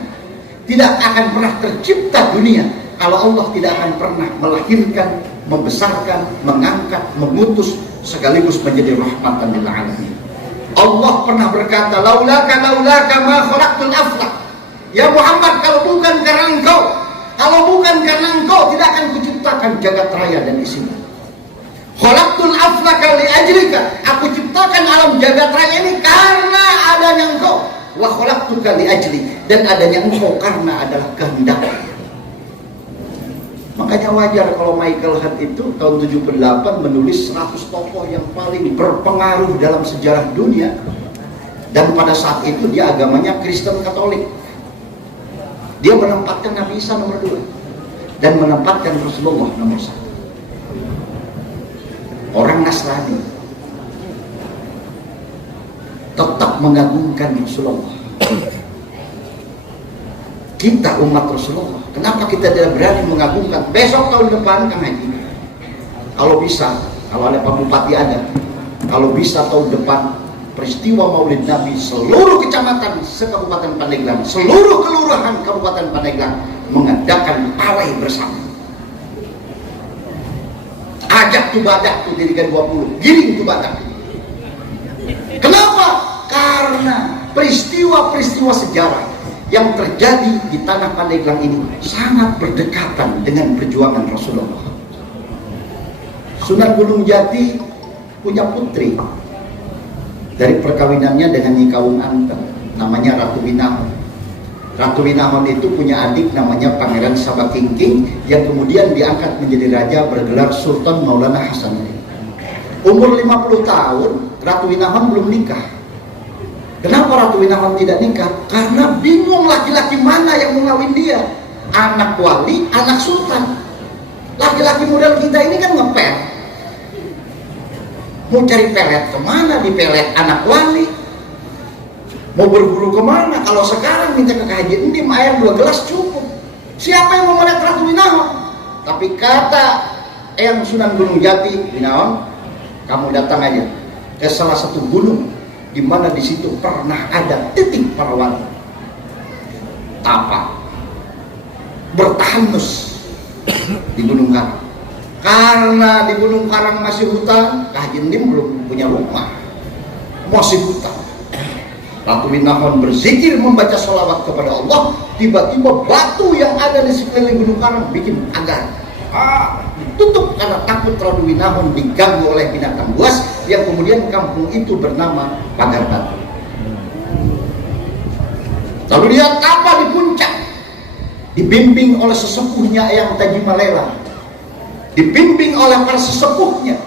tidak akan pernah tercipta dunia kalau Allah tidak akan pernah melahirkan, membesarkan, mengangkat, mengutus, sekaligus menjadi rahmatan lil alamin. Allah pernah berkata, laulaka ma khalaqtul aflaq. Ya Muhammad, kalau bukan karena engkau, tidak akan kuciptakan jagat raya dan isinya. Khalaqtul aflaka li ajlika. Aku ciptakan alam jagat raya ini karena adanya engkau. Wa khalaqtuka li ajli. Dan adanya engkau karena adalah kehendak. Makanya wajar kalau Michael Hart itu tahun 78 menulis 100 tokoh yang paling berpengaruh dalam sejarah dunia. Dan pada saat itu dia agamanya Kristen Katolik. Dia menempatkan Nabi Isa nomor 2 dan menempatkan Rasulullah nomor 1. Orang Nasrani tetap mengagungkan Rasulullah. Kita umat Rasulullah, kenapa kita tidak berani mengagungkan? Besok tahun depan Kang Haji, kalau bisa, kalau ada Pak Bupati ada, kalau bisa tahun depan peristiwa Maulid Nabi seluruh kecamatan se-Kabupaten Pandeglang, seluruh kelurahan Kabupaten Pandeglang mengadakan pawai bersama. Ajak tuh badak tuh di Liga 20, giring tuh badak. Kenapa? Karena peristiwa-peristiwa sejarah yang terjadi di tanah Pandeglang ini sangat berdekatan dengan perjuangan Rasulullah. Sunan Gunung Jati punya putri dari perkawinannya dengan Nyi Kawung Anteng, namanya Ratu Winahon. Ratu Winahon itu punya adik namanya Pangeran Sabakingking yang kemudian diangkat menjadi raja bergelar Sultan Maulana Hasanuddin. Umur 50 tahun Ratu Winahon belum nikah. Kenapa Ratu Winahon tidak nikah? Karena bingung laki-laki mana yang mau ngawin dia. Anak wali, anak sultan. Laki-laki model kita ini kan ngepet. Mau cari pelet kemana? Di pelet anak wali. Mau berburu kemana? Kalau sekarang minta ke Haji Endim air 2 gelas cukup. Siapa yang mau melihat Ratu Winahon? Tapi kata Eyang Sunan Gunung Jati, Winahon, kamu datang aja ke salah satu gunung di mana di situ pernah ada titik para wali. Tapak bertahanus di Gunung Karang. Karena di Gunung Karang masih hutan, Haji Endim belum punya rumah, masih hutan. Ratu Winahon berzikir membaca sholawat kepada Allah, tiba-tiba batu yang ada di sekeliling Gunung Karang bikin agar tutup karena takut Ratu Winahon diganggu oleh binatang buas, yang kemudian kampung itu bernama Pagar Batu. Lalu dia tapa di puncak, dibimbing oleh sesepuhnya Eyang Taji Malela, dibimbing oleh para sesepuhnya.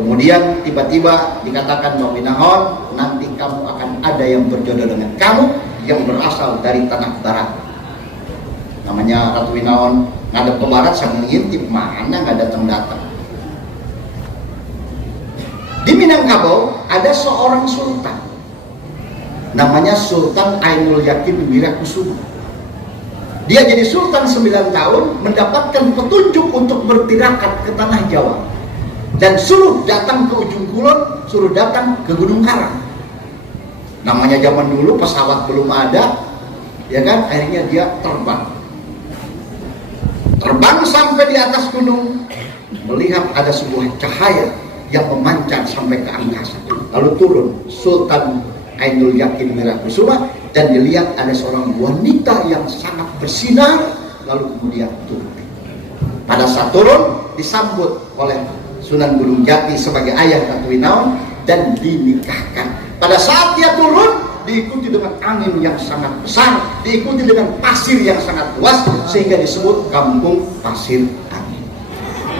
Kemudian tiba-tiba dikatakan bahwa Naon, nanti kamu akan ada yang berjodoh dengan kamu yang berasal dari tanah barat. Namanya Ratu Naon ngadep ke barat sambil ngintip, mana nggak datang-datang. Di Minangkabau ada seorang sultan, namanya Sultan Ainul Yakin Wirakusuma. Dia jadi sultan 9 tahun, mendapatkan petunjuk untuk bertirakat ke tanah Jawa. Dan suruh datang ke ujung kulon, suruh datang ke Gunung Karang. Namanya zaman dulu pesawat belum ada, ya kan? Akhirnya dia terbang. Terbang sampai di atas gunung, melihat ada sebuah cahaya yang memancar sampai ke angkasa. Lalu turun Sultan Ainul Yakin Wirakusuma dan dilihat ada seorang wanita yang sangat bersinar, lalu kemudian turun. Pada saat turun disambut oleh Sunan Gunung Jati sebagai ayah Ratu Naon dan dinikahkan. Pada saat dia turun diikuti dengan angin yang sangat besar, diikuti dengan pasir yang sangat luas, sehingga disebut Kampung Pasir Angin.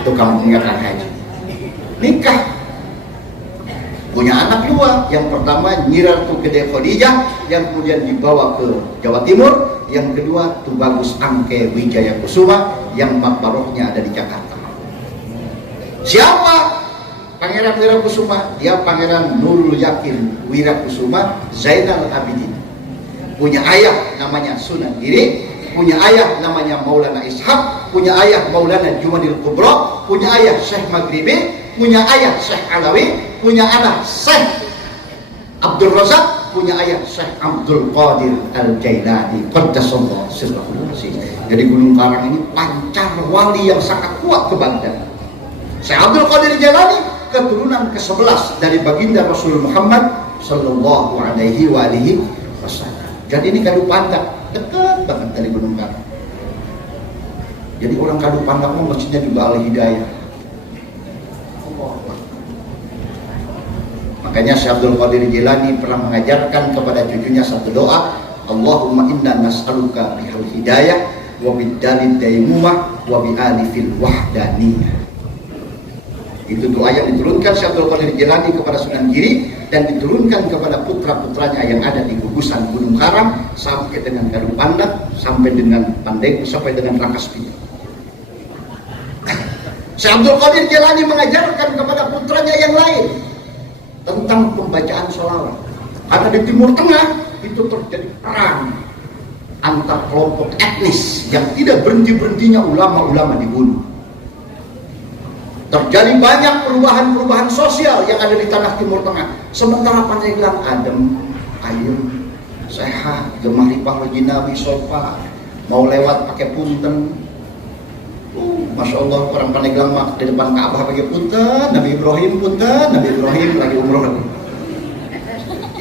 Itu kampungnya Kang Haji. Nikah, punya anak dua. Yang pertama Nyi Ratu Gede Khadijah yang kemudian dibawa ke Jawa Timur. Yang kedua Tubagus Angke Wijaya Kusuma yang makbarohnya ada di Jakarta. Siapa Pangeran Wirakusuma? Dia Pangeran Nurul Yakin Wirakusuma Zainal Abidin. Punya ayah namanya Sunan Giri, punya ayah namanya Maulana Ishaq, punya ayah Maulana Jumadil Kubro, punya ayah Syekh Maghribi, punya ayah Syekh Alawi, punya anak Syekh Abdul Razak, punya ayah Syekh Abdul Qadir Al-Jailani Qaddasallahu sirrahul aziz. Jadi Gunung Karang ini pancar wali yang sangat kuat kebanggaan. Syekh Abdul Qadir Jailani keturunan ke-11 dari baginda Rasul Muhammad sallallahu alaihi wasallam. Jadi ini Kadu Pandak, dekat banget dari Gunung Karang. Jadi orang Kadu Pandak mau masjidnya juga Al-Hidayah. Makanya Syekh Abdul Qadir Jilani pernah mengajarkan kepada cucunya satu doa, Allahumma inna nas'aluka bihal hidayah wa biddalid daimumah wa bi'alifil wahdaniyah. Itu doa yang diturunkan Syekh Abdul Qadir Jilani kepada Sunan Giri dan diturunkan kepada putra-putranya yang ada di gugusan Gunung Karang sampai dengan Kadu Pandak, sampai dengan Pandegu, sampai dengan Rangkaspita. Syekh Abdul Qadir Jilani mengajarkan kepada putranya yang lain tentang pembacaan sholawat. Karena di Timur Tengah itu terjadi perang antar kelompok etnis yang tidak berhenti-berhentinya ulama-ulama dibunuh. Terjadi banyak perubahan-perubahan sosial yang ada di tanah Timur Tengah. Sementara Pandeglang adem, ayem, sehat, gemah ripah lejinawi sopa, mau lewat pakai punten. Masya Allah, orang Pandeglang mah di depan Ka'bah pakai punten, Nabi Ibrahim punten, Nabi Ibrahim lagi umroh lagi.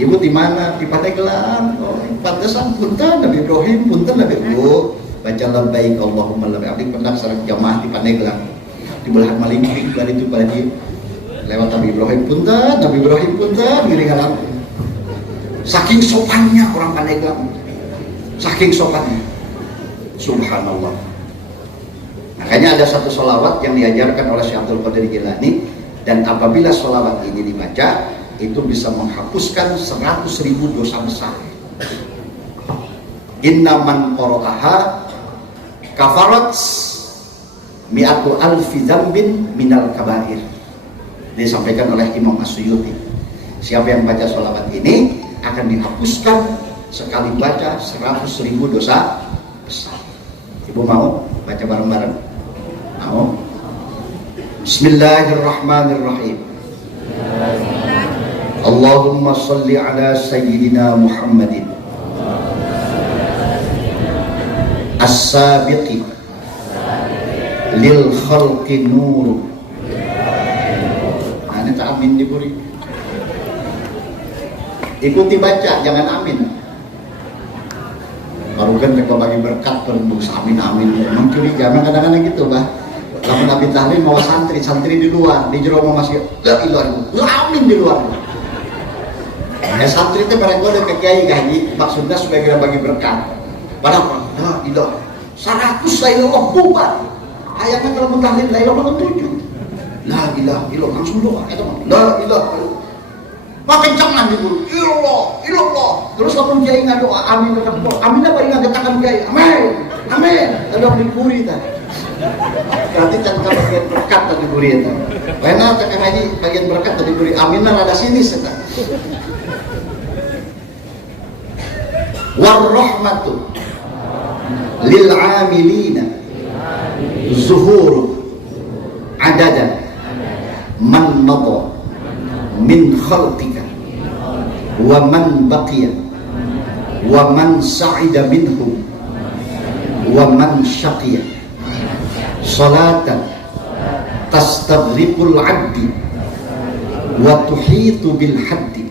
Ibu di mana? Di Pandeglang. Oh, pantesan punten, Nabi Ibrahim punten, Nabi Ibrahim. Baca labbaik Allahumma labbaik. Abdi pernah sareng jamaah di Pandeglang. Di belahan Malingping pada itu pada dia lewat Nabi Ibrahim punten giringan. Saking sopannya orang Pandeglang, saking sopannya, subhanallah. Makanya ada satu sholawat yang diajarkan oleh Syekh Abdul Qadir Jilani, dan apabila sholawat ini dibaca itu bisa menghapuskan 100.000 dosa besar. Inna man qara'aha kafarat mi'atu alfi dzambin minal kabair. Disampaikan oleh Imam As-Suyuti. Siapa yang baca sholawat ini akan dihapuskan sekali baca 100.000 dosa besar. Ibu mau baca bareng-bareng? Mau? Bismillahirrahmanirrahim. Allahumma salli ala sayyidina Muhammadin as-sabiqi lil khalqi nur. Nah, ini tak amin diberi. Ikuti baca, jangan amin. Baru kan mereka bagi berkat berembus amin. Memang curiga, memang kadang-kadang gitu, bah. Kalau Nabi Tahlil mau santri di luar, di jero mau masih la ilaha illallah, amin di luar. Santri itu mereka udah ke kiai gaji, maksudnya supaya kita bagi berkat. Padahal la ilaha 100 la ilaha bubar. Ayatnya kalau mentahlil la ilaha 7. La ilaha illallah, langsung doa itu mah. La ilaha illallah. Makin kencang di guru. Ilallah, ilallah. Terus lamun kiai ngadoa amin tetap doa. Amin apa yang ngagetakan kiai? Amin. Amin. Ada diburi tah. Berarti can bagian berkat tadi buri eta. Lainna teh ngaji bagian berkat tadi buri. Aminna rada sinis eta. Warahmatu lil amilina zuhur adada man mada min khalqika wa man baqiya wa man sa'ida minhum wa man syaqiya salatan tastaghriqul 'abdi wa tuhitu bil haddi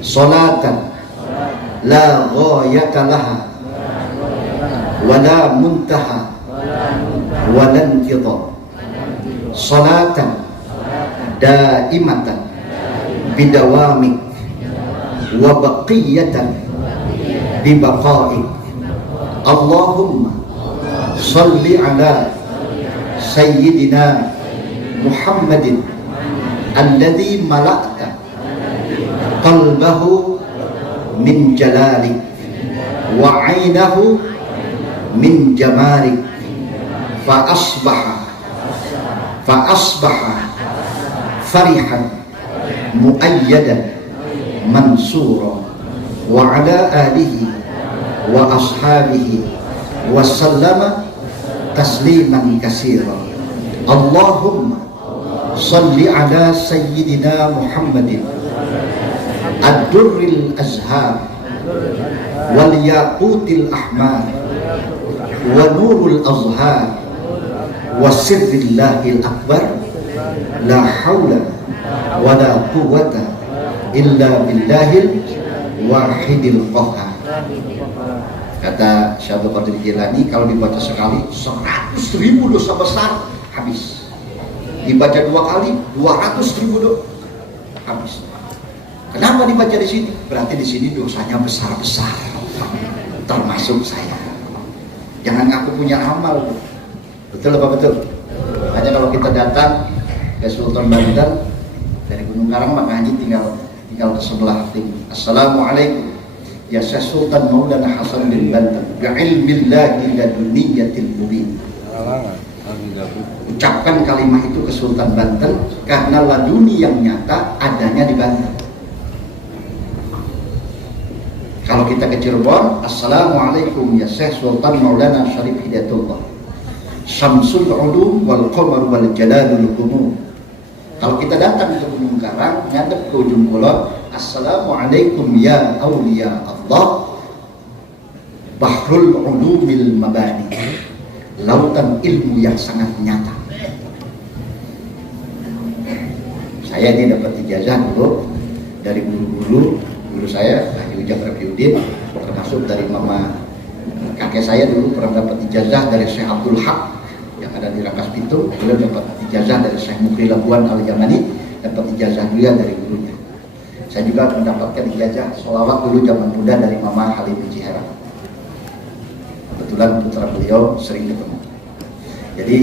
salatan la ghayata laha wa la muntaha wa la inqidha salatan daimatan bidawamik wa baqiyatan bibaqaik Allahumma salli ala sayyidina Muhammadin alladhi mala'ta qalbahu min jalalik wa 'ainahu min jamalik fa asbaha farihan muayyadan mansura wa ala alihi wa ashabihi wa sallama tasliman katsira. Allahumma salli ala sayyidina Muhammadin ad-durril azhar wal yaqutil ahmar wa nurul azhar wa sirrillahil akbar la haula wa la quwwata illa billahil wahidil qahhar. Kata Syekh Abdul Qadir Jilani, kalau dibaca sekali 100.000 dosa besar habis. Dibaca 2 kali 200.000 dosa habis. Kenapa dibaca di sini? Berarti di sini dosanya besar-besar, termasuk saya. Jangan ngaku punya amal, betul apa betul? Hanya kalau kita datang ke Sultan Banten dari Gunung Karang, maka haji tinggal ke sebelah tim. Assalamualaikum ya Syekh Sultan Maulana Hasan bin Banten bi'ilmillahi laduniyatil mubin. Ucapkan kalimat itu ke Sultan Banten karena laduni yang nyata adanya di Banten. Kalau kita ke Cirebon, Assalamualaikum ya Syekh Sultan Maulana Syarif Hidayatullah Syamsul Ulum wal Qamar wal Jalalul Qumur. Kalau kita datang ke Gunung Karang, ngadep ke ujung kulon, Assalamualaikum ya awliya Allah Bahrul Ulumil Mabani, lautan ilmu yang sangat nyata. Saya ini dapat ijazah dulu dari guru saya, Haji Ujang Rafiuddin, termasuk dari mama kakek saya dulu pernah dapat ijazah dari Syekh Abdul Haq yang ada di Rangkas Pintu. Beliau dapat ijazah dari Syekh Mukri Labuan Al-Yamani, dapat ijazah juga dari gurunya. Saya juga mendapatkan ijazah sholawat dulu zaman muda dari mama Halim Cijihara. Kebetulan putra beliau sering ketemu. Jadi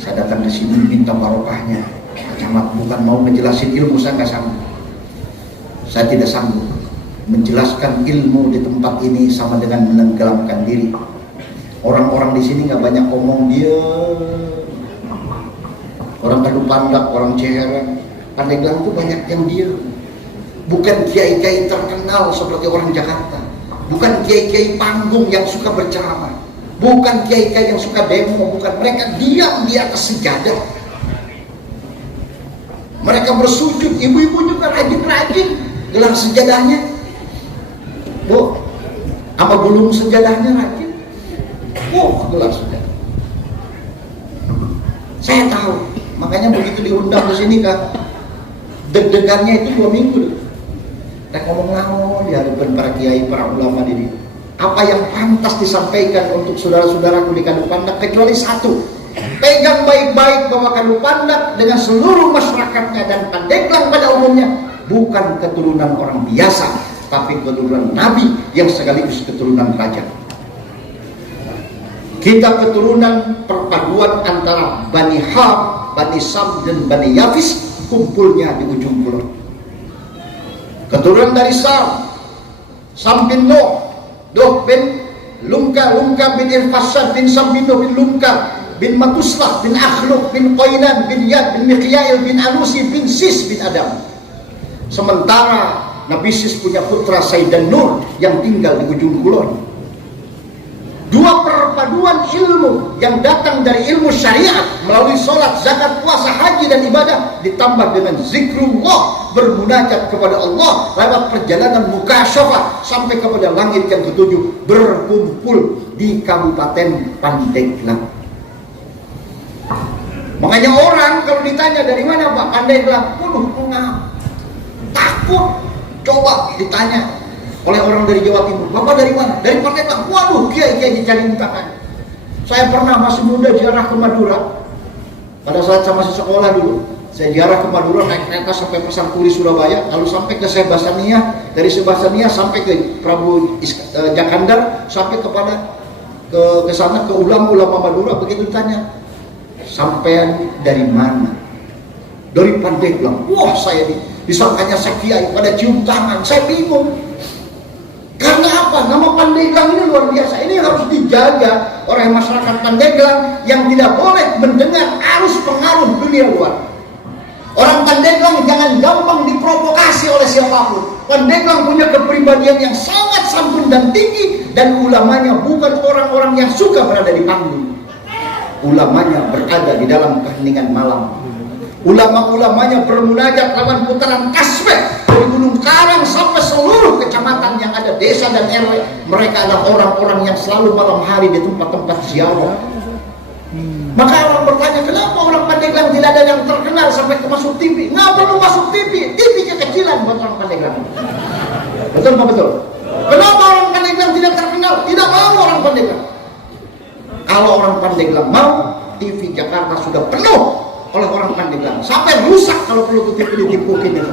saya datang ke sini minta barokahnya. Camat bukan mau menjelasin ilmu, saya nggak sanggup. Saya tidak sanggup menjelaskan ilmu di tempat ini sama dengan menenggelamkan diri. Orang-orang di sini nggak banyak omong, dia orang Tanjung Pandak, orang Ciherang, Pandeglang itu banyak yang dia. Bukan kiai-kiai terkenal seperti orang Jakarta, bukan kiai-kiai panggung yang suka berceramah, bukan kiai-kiai yang suka demo, bukan. Mereka diam di atas sejadah, mereka bersujud. Ibu-ibu juga rajin-rajin gelar sejadahnya, Bu, apa gulung sejadahnya rajin? Gelar sejadah. Saya tahu, makanya begitu diundang ke sini kan, deg-degannya itu 2 minggu. Kita ngomong-ngomong di hadapan para kiai, para ulama ini. Apa yang pantas disampaikan untuk saudara-saudaraku di Kadu Pandak kecuali satu: pegang baik-baik bahwa Kadu Pandak dengan seluruh masyarakatnya dan Pandeglang pada umumnya bukan keturunan orang biasa, tapi keturunan Nabi yang sekaligus keturunan raja. Kita keturunan perpaduan antara Bani Ham, Bani Sam, dan Bani Yafis, kumpulnya di ujung kulon. Keturunan dari Sam bin Nuh, bin Lumka bin Irfasad bin Sam bin Nuh bin Lumka bin Matuslah bin Akhluk bin Qainan bin Yad bin Miqyail bin Anusi bin Sis bin Adam. Sementara Nabi Sis punya putra Sayyidan Nur yang tinggal di ujung kulon. Dua perpaduan ilmu yang datang dari ilmu syariat melalui sholat, zakat, puasa, haji, dan ibadah, ditambah dengan zikrullah, bermunajat kepada Allah lewat perjalanan mukasyafah sampai kepada langit yang ketujuh, berkumpul di Kabupaten Pandeglang. Makanya orang kalau ditanya dari mana Pak Pandeglang, waduh enggak, takut. Coba ditanya oleh orang dari Jawa Timur, Bapak dari mana? Dari Pandeglang. Waduh, kiai dicari mukakan. Saya pernah masih muda ziarah ke Madura. Pada saat saya masih sekolah dulu, saya ziarah ke Madura naik kereta sampai Pasangkuri Surabaya, lalu sampai ke Sebasania, dari Sebasania sampai ke Prabu Jakandar, sampai kepada ke sana ke ulama Madura. Begitu ditanya, sampean dari mana? Dari Pandeglang. Wah, saya disangkanya saya kiai, pada cium tangan. Saya bingung. Karena apa? Nama Pandeglang ini luar biasa. Ini harus dijaga oleh masyarakat Pandeglang yang tidak boleh mendengar arus pengaruh dunia luar. Orang Pandeglang jangan gampang diprovokasi oleh siapapun. Pandeglang punya kepribadian yang sangat santun dan tinggi, dan ulamanya bukan orang-orang yang suka berada di panggung. Ulamanya berada di dalam keheningan malam. Ulama-ulamanya bermunajat lawan putaran kasbeh dari Gunung Karang sampai seluruh kecamatan yang ada, desa dan RW. Mereka adalah orang-orang yang selalu malam hari di tempat-tempat ziarah. Maka orang bertanya, kenapa orang Pandeglang tidak ada yang terkenal sampai ke masuk TV? Nggak perlu masuk TV, TV kekecilan buat orang Pandeglang. Betul Pak, betul? Kenapa orang Pandeglang tidak terkenal? Tidak mau orang Pandeglang. Kalau orang Pandeglang mau, TV Jakarta sudah penuh oleh orang Pandeglang, sampai rusak kalau perlu TV ditimpukin itu.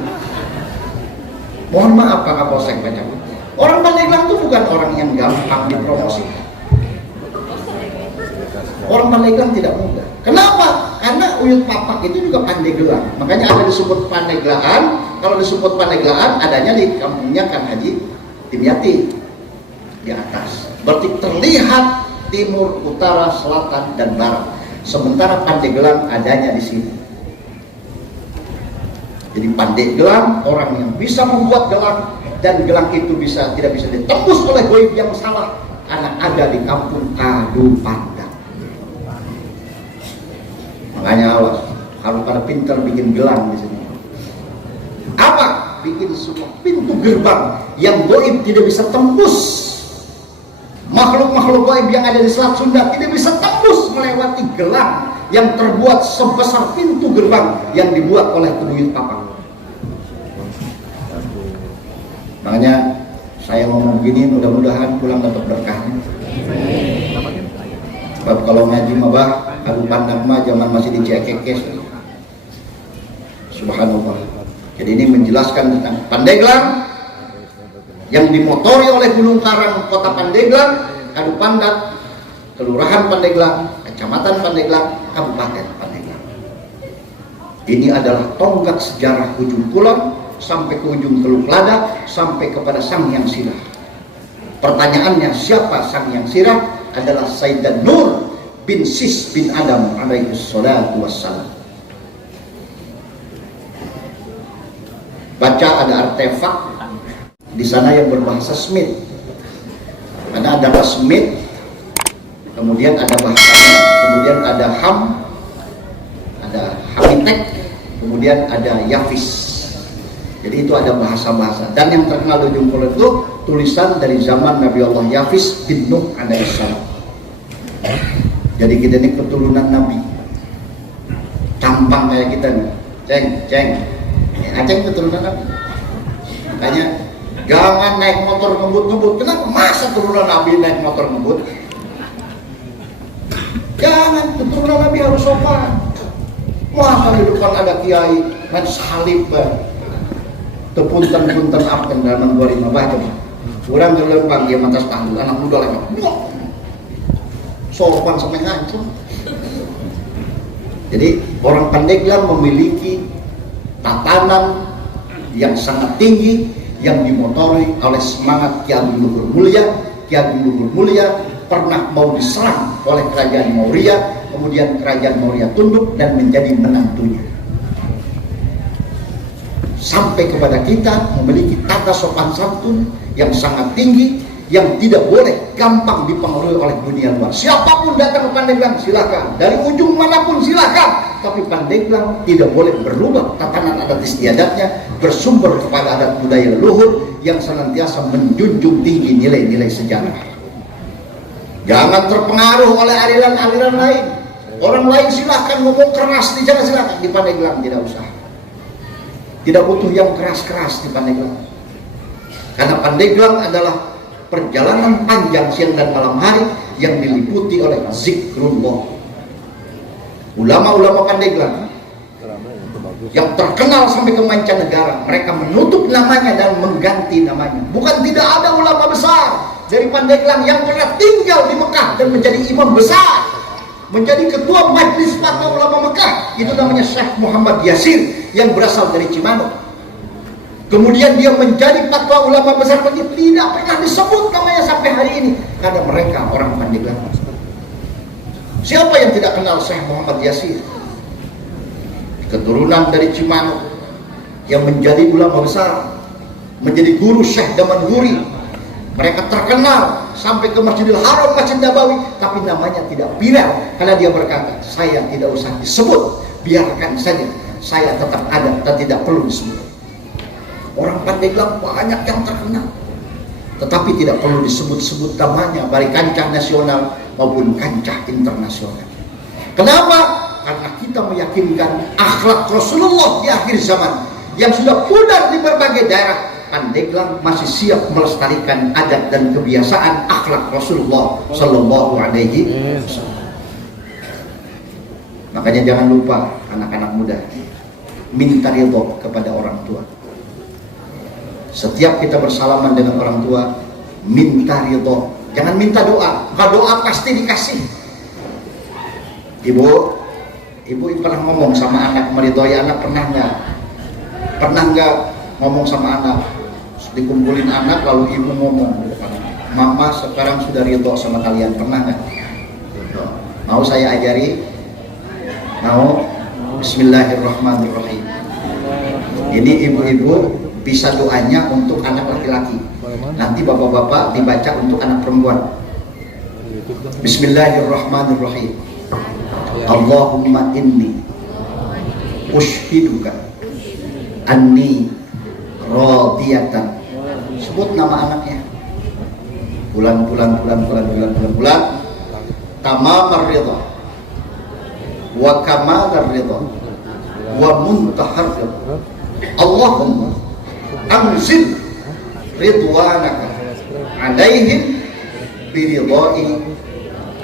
Mohon maaf Pak Kapolsek banyak. Orang Pandeglang itu bukan orang yang gampang dipromosi. Orang Pandeglang tidak mudah. Kenapa? Karena Uyut Papak itu juga Pandeglang. Makanya ada disebut Pandeglaan. Kalau disebut Pandeglaan, adanya di kampungnya Kang Haji Dimyati di atas. Berarti terlihat timur, utara, selatan, dan barat. Sementara Pandeglang adanya di sini. Jadi Pandeglang orang yang bisa membuat gelang, dan gelang itu tidak bisa ditembus oleh goib yang salah, karena ada di kampung Kadu Pandang. Makanya awas, harus pada pintar bikin gelang di sini. Apa? Bikin sebuah pintu gerbang yang goib tidak bisa tembus. Makhluk-makhluk gaib yang ada di Selat Sunda tidak bisa tembus melewati gelang yang terbuat sebesar pintu gerbang yang dibuat oleh Uyut Papak. Makanya saya ngomong begini, mudah-mudahan pulang dapat berkahnya. Sebab kalau ngaji mah Kadu Pandang mah zaman masih dicekekes. Subhanallah. Jadi ini menjelaskan tentang Pandeglang yang dimotori oleh Gunung Karang, Kota Pandeglang, Kadu Pandang, Kelurahan Pandeglang, Kecamatan Pandeglang, Kabupaten Pandeglang. Ini adalah tonggak sejarah ujung kulon sampai ke ujung Teluk Lada, sampai kepada Sang Hyang Sirah. Pertanyaannya, siapa Sang Hyang Sirah? Adalah Sayyidan Nur bin Sis bin Adam alaihi salatu wassalam. Baca ada artefak di sana yang berbahasa Smith. Karena ada bahasa Smith, kemudian ada bahasa, kemudian ada Ham, ada Hamitek, kemudian ada Yafis. Jadi itu ada bahasa-bahasa. Dan yang terkenal di ujung kulon itu tulisan dari zaman Nabi Allah Yafis bin Nuh alaihissalam. Jadi kita ini keturunan Nabi. Tampang kayak kita nih. Ceng. Aceng keturunan Nabi. Makanya jangan naik motor ngebut-ngebut. Kenapa? Masa turunan Nabi naik motor ngebut? Jangan, keturunan Nabi harus sopan. Masa di depan ada kiai main salib tepunten apa dalam 25 baca. Kurang gelempang dia mantas panggil anak muda lagi. sorban sampai ngancur. Jadi orang Pandeglang memiliki tatanan yang sangat tinggi yang dimotori oleh semangat Ki Ageng Luhur Mulia. Ki Ageng Luhur Mulia pernah mau diserang oleh kerajaan Maurya, kemudian kerajaan Maurya tunduk dan menjadi menantunya. Sampai kepada kita memiliki tata sopan santun yang sangat tinggi, yang tidak boleh gampang dipengaruhi oleh dunia luar. Siapapun datang ke Pandeglang silakan, dari ujung manapun silakan, tapi Pandeglang tidak boleh berubah tatanan adat istiadatnya, bersumber kepada adat budaya leluhur yang senantiasa menjunjung tinggi nilai-nilai sejarah. Jangan terpengaruh oleh aliran-aliran lain. Orang lain silakan ngomong keras di sana, silakan. Di Pandeglang tidak usah. Tidak butuh yang keras-keras di Pandeglang. Karena Pandeglang adalah perjalanan panjang siang dan malam hari yang diliputi oleh zikrullah. Ulama-ulama Pandeglang yang terkenal sampai ke mancanegara, mereka menutup namanya dan mengganti namanya. Bukan tidak ada ulama besar dari Pandeglang yang pernah tinggal di Mekah dan menjadi imam besar, menjadi ketua Majelis Fatwa Ulama Mekah. Itu namanya Syekh Muhammad Yasir yang berasal dari Cimanuk. Kemudian dia menjadi fatwa ulama besar begini, tidak pernah disebut namanya sampai hari ini karena mereka orang Pandeglang. Siapa yang tidak kenal Syekh Muhammad Yasir? Keturunan dari Cimanuk yang menjadi ulama besar, menjadi guru Syekh Damanhuri. Mereka terkenal sampai ke Masjidil Haram, Masjid Nabawi, tapi namanya tidak viral karena dia berkata, saya tidak usah disebut, biarkan saja, saya tetap ada dan tidak perlu disebut. Orang Pandeglang banyak yang terkenal, tetapi tidak perlu disebut-sebut namanya, baik kancah nasional maupun kancah internasional. Kenapa? Karena kita meyakinkan akhlak Rasulullah di akhir zaman yang sudah pudar di berbagai daerah. Pandeglang masih siap melestarikan adat dan kebiasaan akhlak Rasulullah Sallallahu Alaihi Wasallam. Makanya jangan lupa anak-anak muda, minta ridho kepada orang tua. Setiap kita bersalaman dengan orang tua, minta ridho, jangan minta doa. Kalau doa pasti dikasih. Ibu pernah ngomong sama anak, meridhoi anak, pernah nggak ngomong sama anak, dikumpulin anak lalu ibu ngomong, mama sekarang sudah ridho sama kalian, pernah nggak? Mau saya ajari? Mau? Bismillahirrahmanirrahim. Ini ibu-ibu bisa doanya untuk anak laki-laki, nanti bapak-bapak dibaca untuk anak perempuan. Bismillahirrahmanirrahim. Allahumma inni ushiduka anni radiyatan. Sebut nama anaknya. Bulan. Tamamar ridha wa kamalar ridha wa muntahar ridha. Allahumma anzil ridwanaka alaihim biridhai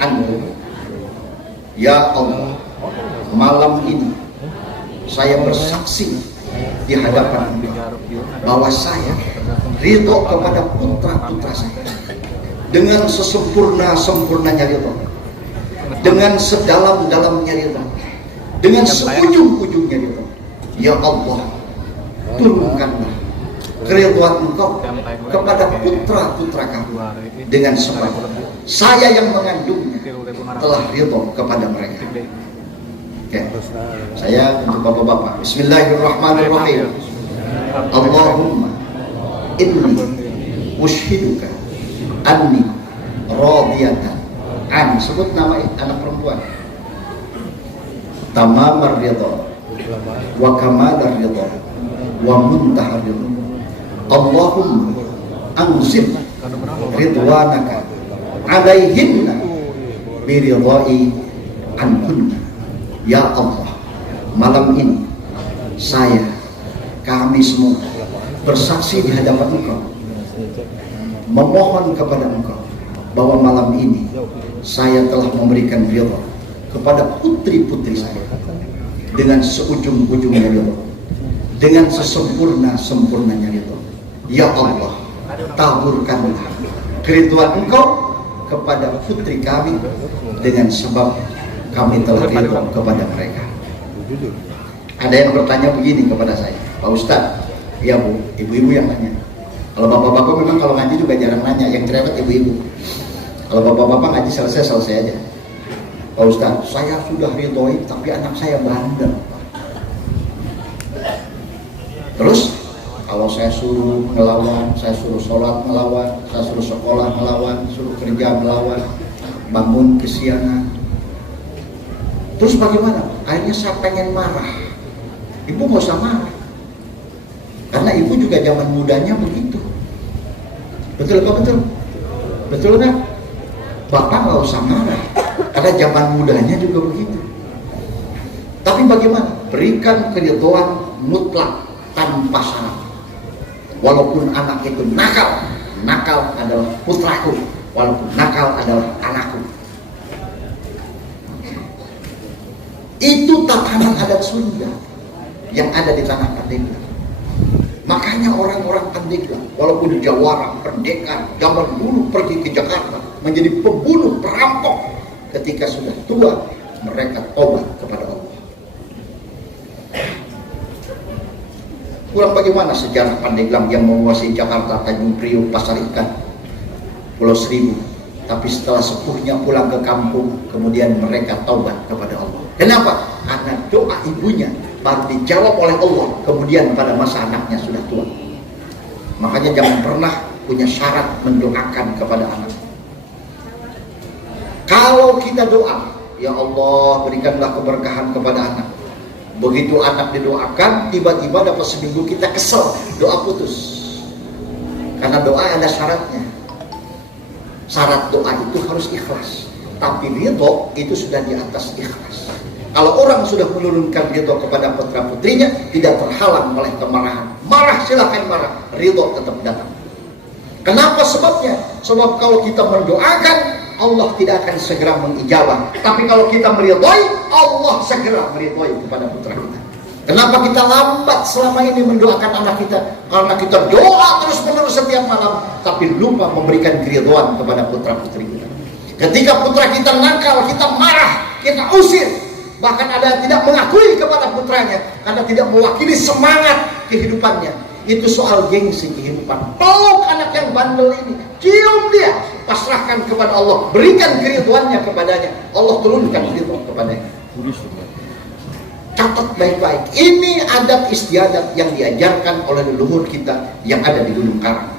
anhum. Ya Allah, malam ini saya bersaksi di hadapan Engkau bahwa saya ridho kepada putra-putra saya dengan sesempurna-sempurnanya ridho, dengan sedalam-dalamnya ridho, dengan seujung-ujungnya ridho. Ya Allah, turunkanlah keridhaan Engkau kepada putra-putra kami dengan sebab saya yang mengandungnya telah ridho kepada mereka. Oke. Saya untuk bapak-bapak. Bismillahirrahmanirrahim. Allahumma inni ushiduka anni radiyatan an. Sebut nama anak perempuan. Tamamar ridha wa kamalar ridha wa muntahar ridha. Allahumma anzil ridwanaka alaihinna biridhai ankunna. Ya Allah, malam ini kami semua bersaksi di hadapan Engkau, memohon kepada Engkau bahwa malam ini saya telah memberikan ridha kepada putri-putri saya dengan seujung-ujungnya ridha, dengan sesempurna-sempurnanya ridha. Ya Allah, taburkanlah keridhaan Engkau kepada putri kami dengan sebab kami telah ridho kepada mereka. Ada yang bertanya begini kepada saya, Pak Ustadz, ya Bu, ibu-ibu yang nanya. Kalau bapak-bapak memang kalau ngaji juga jarang nanya, yang cerewet ibu-ibu. Kalau bapak-bapak ngaji selesai aja. Pak Ustadz, saya sudah ridhoi tapi anak saya bandel. Terus kalau saya suruh melawan, saya suruh sholat melawan, saya suruh sekolah melawan, suruh kerja melawan, bangun kesiangan. Terus bagaimana? Akhirnya saya pengen marah. Ibu gak usah marah, karena ibu juga zaman mudanya begitu. Betul apa betul? Betul kan? Bapak gak usah marah, karena zaman mudanya juga begitu. Tapi bagaimana? Berikan keridhaan mutlak tanpa syarat. Walaupun anak itu nakal, nakal adalah putraku. Walaupun nakal adalah anakku. Itu tatanan adat Sunda yang ada di tanah Pandeglang. Makanya orang-orang Pandeglang, walaupun di Jawara, Pendekar, zaman dulu pergi ke Jakarta menjadi pembunuh, perampok, ketika sudah tua mereka tobat kepada Allah. Kurang bagaimana sejarah Pandeglang yang menguasai Jakarta, Tanjung Priok, Pasar Ikan, Pulau Seribu. Tapi setelah sepuhnya pulang ke kampung, kemudian mereka taubat kepada Allah. Kenapa? Karena doa ibunya baru dijawab oleh Allah kemudian pada masa anaknya sudah tua. Makanya jangan pernah punya syarat mendoakan kepada anak. Kalau kita doa, ya Allah berikanlah keberkahan kepada anak. Begitu anak didoakan, tiba-tiba dapat seminggu kita kesel, doa putus. Karena doa ada syaratnya. Syarat doa itu harus ikhlas, tapi ridho itu sudah di atas ikhlas. Kalau orang sudah menurunkan ridho kepada putra putrinya, tidak terhalang oleh kemarahan. Marah silahkan marah, ridho tetap datang. Kenapa sebabnya? Sebab kalau kita mendoakan, Allah tidak akan segera mengijabah. Tapi kalau kita meridhoi, Allah segera meridhoi kepada putra kita. Kenapa kita lambat selama ini mendoakan anak kita? Karena kita doa terus-menerus setiap malam, tapi lupa memberikan keridhaan kepada putra-putri kita. Ketika putra kita nakal, kita marah, kita usir. Bahkan ada yang tidak mengakui kepada putranya karena tidak mewakili semangat kehidupannya. Itu soal gengsi kehidupan. Peluk anak yang bandel ini, cium dia, pasrahkan kepada Allah, berikan keridhaannya kepadanya. Allah turunkan keridhaan kepadanya. Catat baik-baik, ini adat istiadat yang diajarkan oleh leluhur kita yang ada di Gunung Karang.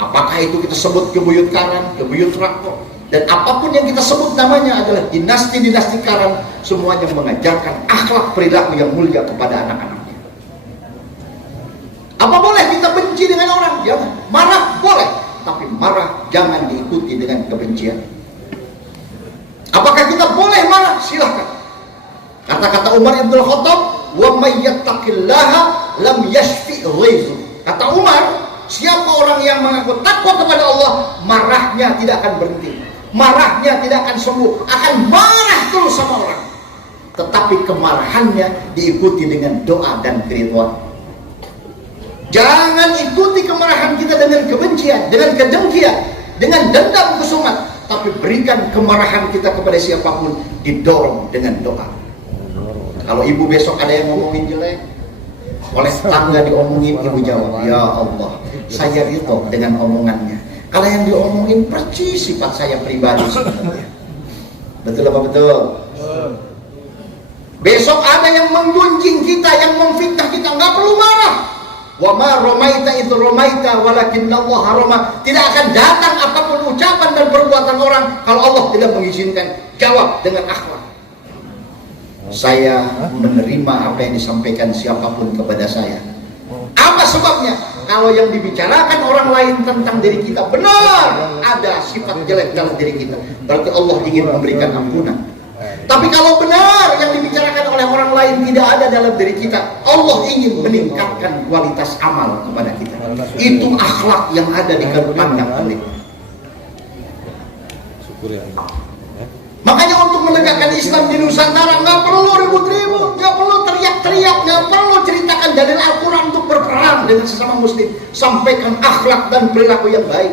Apakah itu kita sebut Kebuyut Karang, Kebuyut Rakor, dan apapun yang kita sebut namanya adalah dinasti-dinasti Karang, semuanya mengajarkan akhlak perilaku yang mulia kepada anak-anaknya. Apa boleh kita benci dengan orang? Jangan. Marah boleh, tapi marah jangan diikuti dengan kebencian. Apakah kita boleh marah? Silahkan. Kata-kata Umar Ibn Khattab, wa may yattaqillaha lam yashfi ghaizu. Kata Umar, siapa orang yang mengaku takwa kepada Allah, marahnya tidak akan berhenti, marahnya tidak akan sembuh, akan marah terus sama orang. Tetapi kemarahannya diikuti dengan doa dan keridhaan. Jangan ikuti kemarahan kita dengan kebencian, dengan kedengkian, dengan dendam kusumat, tapi berikan kemarahan kita kepada siapapun didorong dengan doa. Kalau ibu besok ada yang ngomongin jelek, oleh tetangga diomongin, ibu jawab, ya Allah, saya ridho dengan omongannya. Kalau yang diomongin percis sifat saya pribadi sebenarnya. Betul apa betul? Besok ada yang menggunjing kita, yang memfitnah kita, nggak perlu marah. Wa ma romaita itu romaita walakin Allah haroma. Tidak akan datang apapun ucapan dan perbuatan orang kalau Allah tidak mengizinkan. Jawab dengan akhlak. Saya menerima apa yang disampaikan siapapun kepada saya. Apa sebabnya? Kalau yang dibicarakan orang lain tentang diri kita benar ada sifat jelek dalam diri kita, berarti Allah ingin memberikan ampunan. Tapi kalau benar yang dibicarakan oleh orang lain tidak ada dalam diri kita, Allah ingin meningkatkan kualitas amal kepada kita. Itu akhlak yang ada di kehidupan yang paling. Makanya untuk menegakkan Islam di Nusantara nggak perlu ribut-ribut, nggak perlu teriak-teriak, nggak perlu ceritakan dalil Al-Quran untuk berperang dengan sesama Muslim. Sampaikan akhlak dan perilaku yang baik,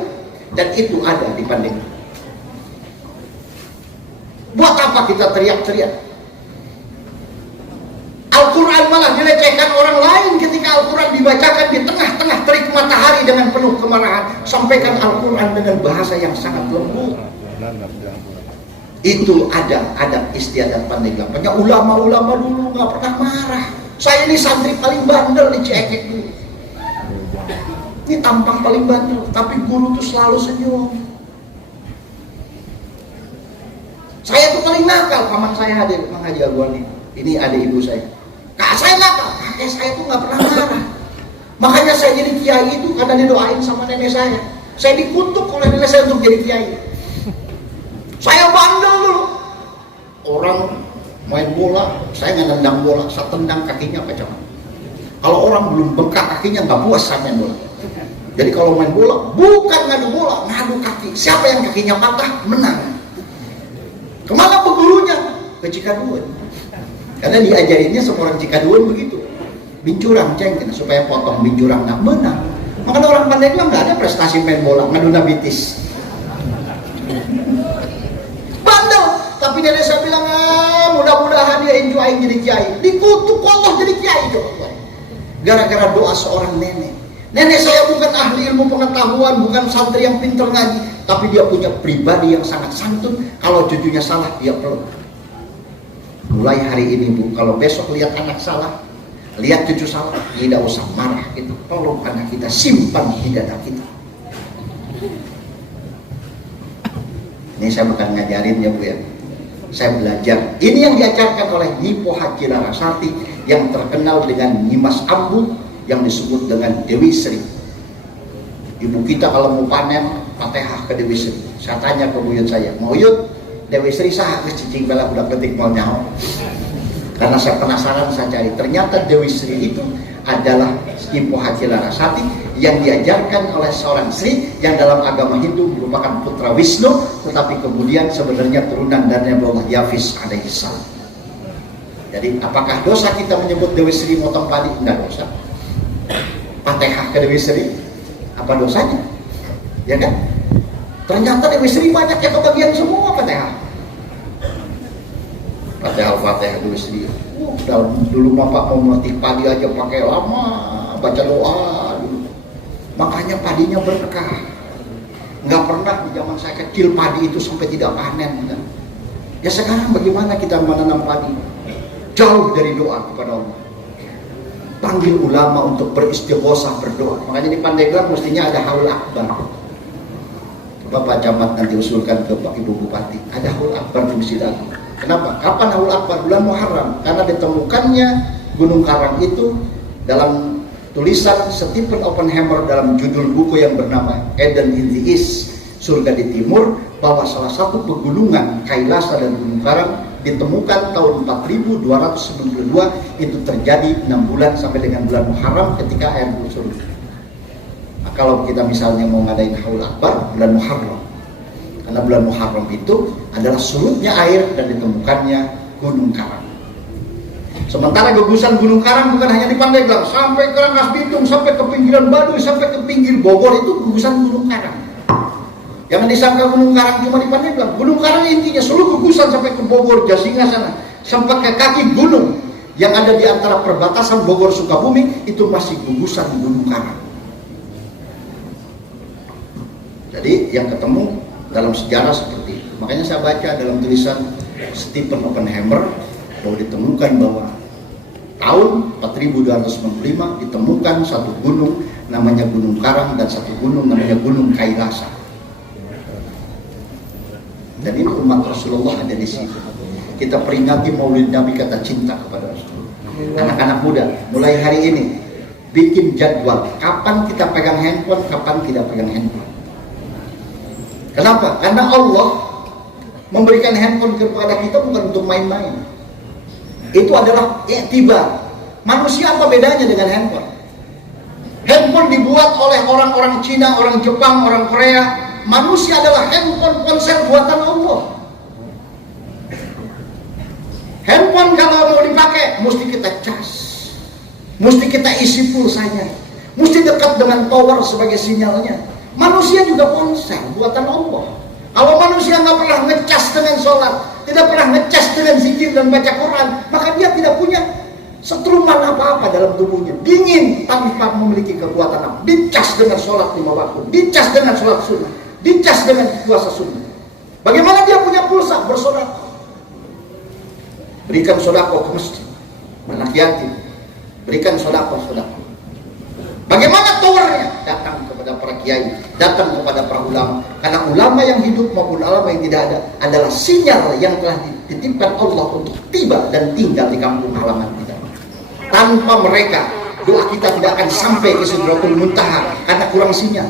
dan itu ada di Pandeglang. Buat apa kita teriak-teriak? Al-Quran malah dilecehkan orang lain ketika Al-Quran dibacakan di tengah-tengah terik matahari dengan penuh kemarahan. Sampaikan Al-Quran dengan bahasa yang sangat lembut. Itu ada adat istiadat Pandeglang. Banyak ulama-ulama dulu nggak pernah marah. Saya ini santri paling bandel di Ciekek dulu. Ini tampang paling bandel, tapi guru tuh selalu senyum. Saya tuh paling nakal, paman saya hadir, Mang Haji Al-Wali. Ini adik ibu saya. Kak saya nakal, kakek saya tuh nggak pernah marah. Makanya saya jadi kiai itu karena didoain sama nenek saya. Saya dikutuk oleh nenek saya untuk jadi kiai. Saya bandel dulu. Orang main bola, saya nggak nendang bola, saya tendang kakinya pecah. Kalau orang belum bengkak kakinya nggak puas saya main bola. Jadi kalau main bola, bukan ngadu bola, ngadu kaki. Siapa yang kakinya patah, menang. Kemana pegurunya? Ke Cikaduun. Karena diajarinnya semua orang Cikaduun begitu. Bincurang cengken supaya potong bincurang nggak menang. Makanya orang Pandeglang nggak ada prestasi main bola, ngadu nabitis. Bandel. Tapi nenek saya bilang, mudah-mudahan dia enjoy jadi kiai. Dikutuk Allah jadi kiai coba. Gara-gara doa seorang nenek. Nenek saya bukan ahli ilmu pengetahuan, bukan santri yang pintar ngaji, tapi dia punya pribadi yang sangat santun. Kalau cucunya salah, dia peluk. Mulai hari ini Bu, kalau besok lihat anak salah, lihat cucu salah, tidak usah marah gitu. Tolong anak kita, simpan di dada kita. Ini saya bukan ngajarin ya Bu ya. Saya belajar. Ini yang diajarkan oleh Nyi Po Haji Larasati yang terkenal dengan Nyi Mas Ambu, yang disebut dengan Dewi Sri. Ibu kita kalau mau panen Fatihah ke Dewi Sri. Saya tanya ke buyut saya, mau yut Dewi Sri sah ke cicing bela udah ketik mau nyaho. Karena saya penasaran, saya cari. Ternyata Dewi Sri itu adalah Nyi Po Haji Larasati yang diajarkan oleh seorang Sri yang dalam agama Hindu merupakan putra Wisnu, tetapi kemudian sebenarnya turunan dari Nabi Allah Yafis alaihissalam. Jadi apakah dosa kita menyebut Dewi Sri motong padi? Enggak dosa. Fatihah ke Dewi Sri, apa dosanya? Ya kan? Ternyata Dewi Sri banyak yang kebagian semua Fatihah. Fatihah Dewi Sri. Dulu Bapak mau memetik padi aja pakai lama, baca doa dulu. Makanya padinya berkah. Nggak pernah di zaman saya kecil padi itu sampai tidak panen. Kan? Ya sekarang bagaimana kita menanam padi? Jauh dari doa kepada Allah. Panggil ulama untuk beristighosah, berdoa. Makanya di Pandeglang mestinya ada haul akbar. Coba Pak Camat nanti usulkan ke Pak Ibu Bupati, ada haul akbar di Masjid Agung. Kenapa? Kapan haul akbar? Bulan Muharram. Karena ditemukannya Gunung Karang itu dalam tulisan Stephen Oppenheimer dalam judul buku yang bernama Eden in the East, surga di timur, bahwa salah satu pegunungan Kailasa dan Gunung Karang ditemukan tahun 4292, itu terjadi 6 bulan sampai dengan bulan Muharram ketika air surut. Nah, kalau kita misalnya mau ngadain haul akbar bulan Muharram, karena bulan Muharram itu adalah surutnya air dan ditemukannya Gunung Karang. Sementara gugusan Gunung Karang bukan hanya di Pandeglang, sampai ke Rangkas Bitung, sampai ke pinggiran Baduy, sampai ke pinggir Bogor, itu gugusan Gunung Karang. Jangan disangka Gunung Karang cuma di Pandeglang. Gunung Karang intinya seluruh gugusan sampai ke Bogor, Jasinga sana, sampai ke kaki gunung yang ada di antara perbatasan Bogor Sukabumi, itu masih gugusan Gunung Karang. Jadi yang ketemu dalam sejarah seperti itu. Makanya saya baca dalam tulisan Stephen Oppenheimer bahwa ditemukan bahwa tahun 4295 ditemukan satu gunung namanya Gunung Karang dan satu gunung namanya Gunung Kailasa. Dan ini umat Rasulullah ada di sini. Kita peringati Maulid Nabi kata cinta kepada Rasulullah. Anak-anak muda, mulai hari ini bikin jadwal kapan kita pegang handphone, kapan tidak pegang handphone. Kenapa? Karena Allah memberikan handphone kepada kita bukan untuk main-main. Itu adalah iktibar. Manusia apa bedanya dengan handphone? Handphone dibuat oleh orang-orang Cina, orang Jepang, orang Korea. Manusia adalah handphone ponsel buatan Allah. Handphone kalau mau dipakai mesti kita cas, mesti kita isi pulsanya, mesti dekat dengan tower sebagai sinyalnya. Manusia juga ponsel buatan Allah. Kalau manusia manusia nggak pernah ngecas dengan sholat, tidak pernah ngecas dengan zikir dan baca Quran, maka dia tidak punya setruman apa-apa dalam tubuhnya, dingin tanpa memiliki kekuatan apa. Dicas dengan sholat 5 waktu, dicas dengan sholat sunnah, dicas dengan puasa sunnah. Bagaimana dia punya pulsa bersedekah? Berikan sedekah ke masjid, anak yatim, berikan sedekah. Bagaimana towernya? Datang kepada para kiai, datang kepada para ulama. Karena ulama yang hidup maupun ulama yang tidak ada adalah sinyal yang telah dititipkan Allah untuk tiba dan tinggal di kampung halaman kita. Tanpa mereka, doa kita tidak akan sampai ke Sidratul Muntaha karena kurang sinyal.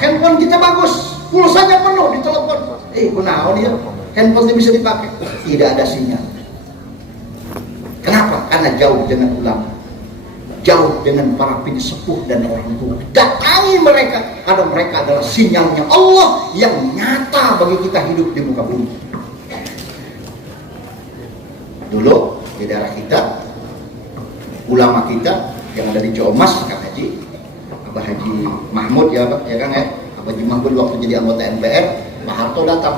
Handphone kita bagus, pulsanya penuh di telepon. Kunaon dia? Handphone bisa dipakai, tidak ada sinyal. Kenapa? Karena jauh dengan ulama, jauh dengan para pensepuh dan orang tua. Datangi mereka, karena mereka adalah sinyalnya Allah yang nyata bagi kita hidup di muka bumi. Dulu di daerah kita, ulama kita yang ada di Ciamas, Kang Haji, Abah Haji Mahmud ya Pak, ya Kang ya. Abah Haji Mahmud waktu jadi anggota MPR, Pak Harto datang.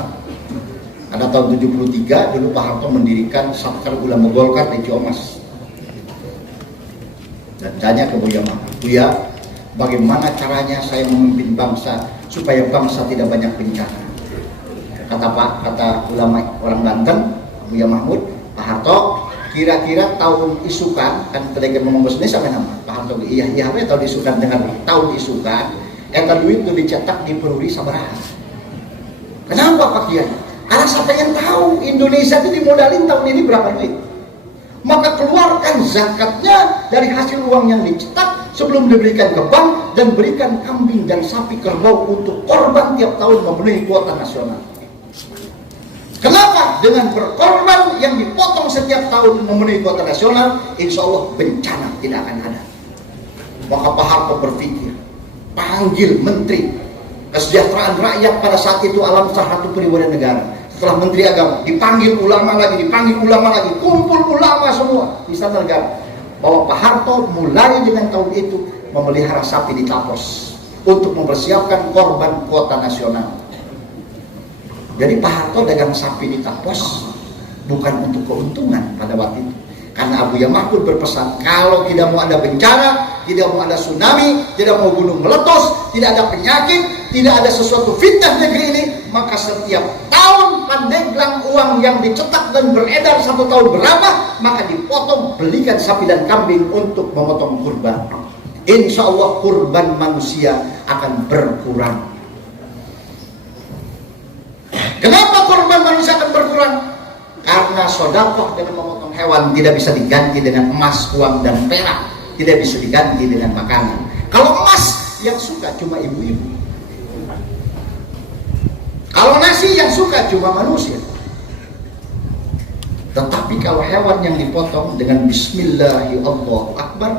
Ada tahun 73, dulu Pak Harto mendirikan Sabkar Ulama Golkar di Ciamas. Dan tanya ke Buya Mahmud, Buya, bagaimana caranya saya memimpin bangsa supaya bangsa tidak banyak bencana? Kata ulama orang Banten, Buya Mahmud, Pak Harto, kira-kira tahun isukan, kan tadi ngomong bahasa Indonesia kan Pak Harto, iya tahun isukan dengan tahun isukan, eta duit itu dicetak di Peruri sabaraha. Kenapa Pak Kiai? Karena siapa yang tahu Indonesia itu dimodalin tahun ini berapa duit? Maka keluarkan zakatnya dari hasil uang yang dicetak sebelum diberikan ke bank, dan berikan kambing dan sapi kerbau untuk korban tiap tahun memenuhi kuota nasional. Kenapa? Dengan berkorban yang dipotong setiap tahun memenuhi kuota nasional, insya Allah bencana tidak akan ada. Maka Pak Harto berpikir, panggil menteri kesejahteraan rakyat pada saat itu Alam Sahatu Periwara Negara. Setelah menteri agama, dipanggil ulama lagi, kumpul ulama semua di sana negara. Bahwa Pak Harto mulai dengan tahun itu memelihara sapi di Tapos untuk mempersiapkan korban kuota nasional. Jadi Pak Harto dagang sapi di Tapos bukan untuk keuntungan pada waktu itu. Karena Abuya Mahmud berpesan, kalau tidak mau ada bencana, tidak mau ada tsunami, tidak mau gunung meletus, tidak ada penyakit, tidak ada sesuatu fitnah negeri ini, maka setiap tahun pandeglang uang yang dicetak dan beredar 1 tahun berapa, maka dipotong, belikan sapi dan kambing untuk memotong kurban. Insya Allah kurban manusia akan berkurang. Kenapa kurban manusia akan berkurang? Karena sedekah dengan memotong hewan tidak bisa diganti dengan emas, uang, dan perak. Tidak bisa diganti dengan makanan. Kalau emas yang suka cuma ibu-ibu. Kalau nasi yang suka cuma manusia. Tetapi kalau hewan yang dipotong dengan Bismillahirrahmanirrahim,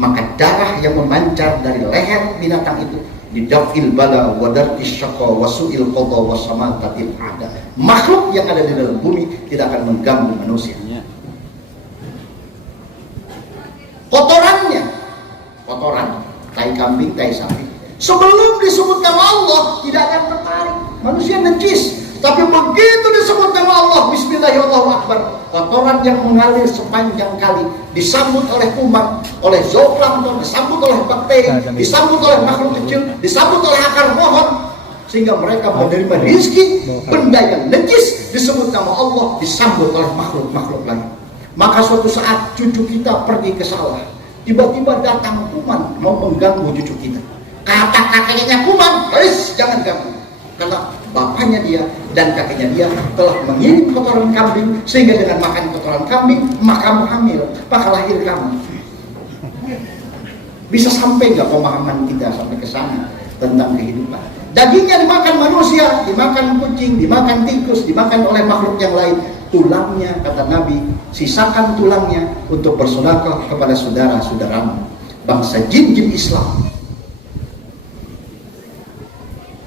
maka darah yang memancar dari leher binatang itu didafil bala wadarkis syaqqa wasu'il qadha wasamatatil ada. Makhluk yang ada di dalam bumi tidak akan mengganggu manusia. Kotoran tai kambing, tai sapi, sebelum disebut nama Allah tidak akan tertarik. Manusia najis, tapi begitu disebut nama Allah Bismillahirrahmanirrahim, kotoran yang mengalir sepanjang kali disambut oleh kuman, oleh zooplankton, disambut oleh bakteri, disambut oleh makhluk kecil, disambut oleh akar pohon, sehingga mereka menerima rizki. Benda yang najis disebut nama Allah, disambut oleh makhluk-makhluk lain. Maka suatu saat cucu kita pergi ke sawah, tiba-tiba datang kuman mau mengganggu cucu kita. Kata kakeknya kuman, jangan ganggu, karena bapaknya dia dan kakeknya dia telah mengirim kotoran kambing, sehingga dengan makan kotoran kambing maka kamu hamil, maka lahir kamu. Bisa sampai nggak pemahaman kita sampai ke sana tentang kehidupan? Dagingnya dimakan manusia, dimakan kucing, dimakan tikus, dimakan oleh makhluk yang lain. Tulangnya, kata Nabi, sisakan tulangnya untuk bersedekah kepada saudara-saudaramu bangsa jin-jin Islam.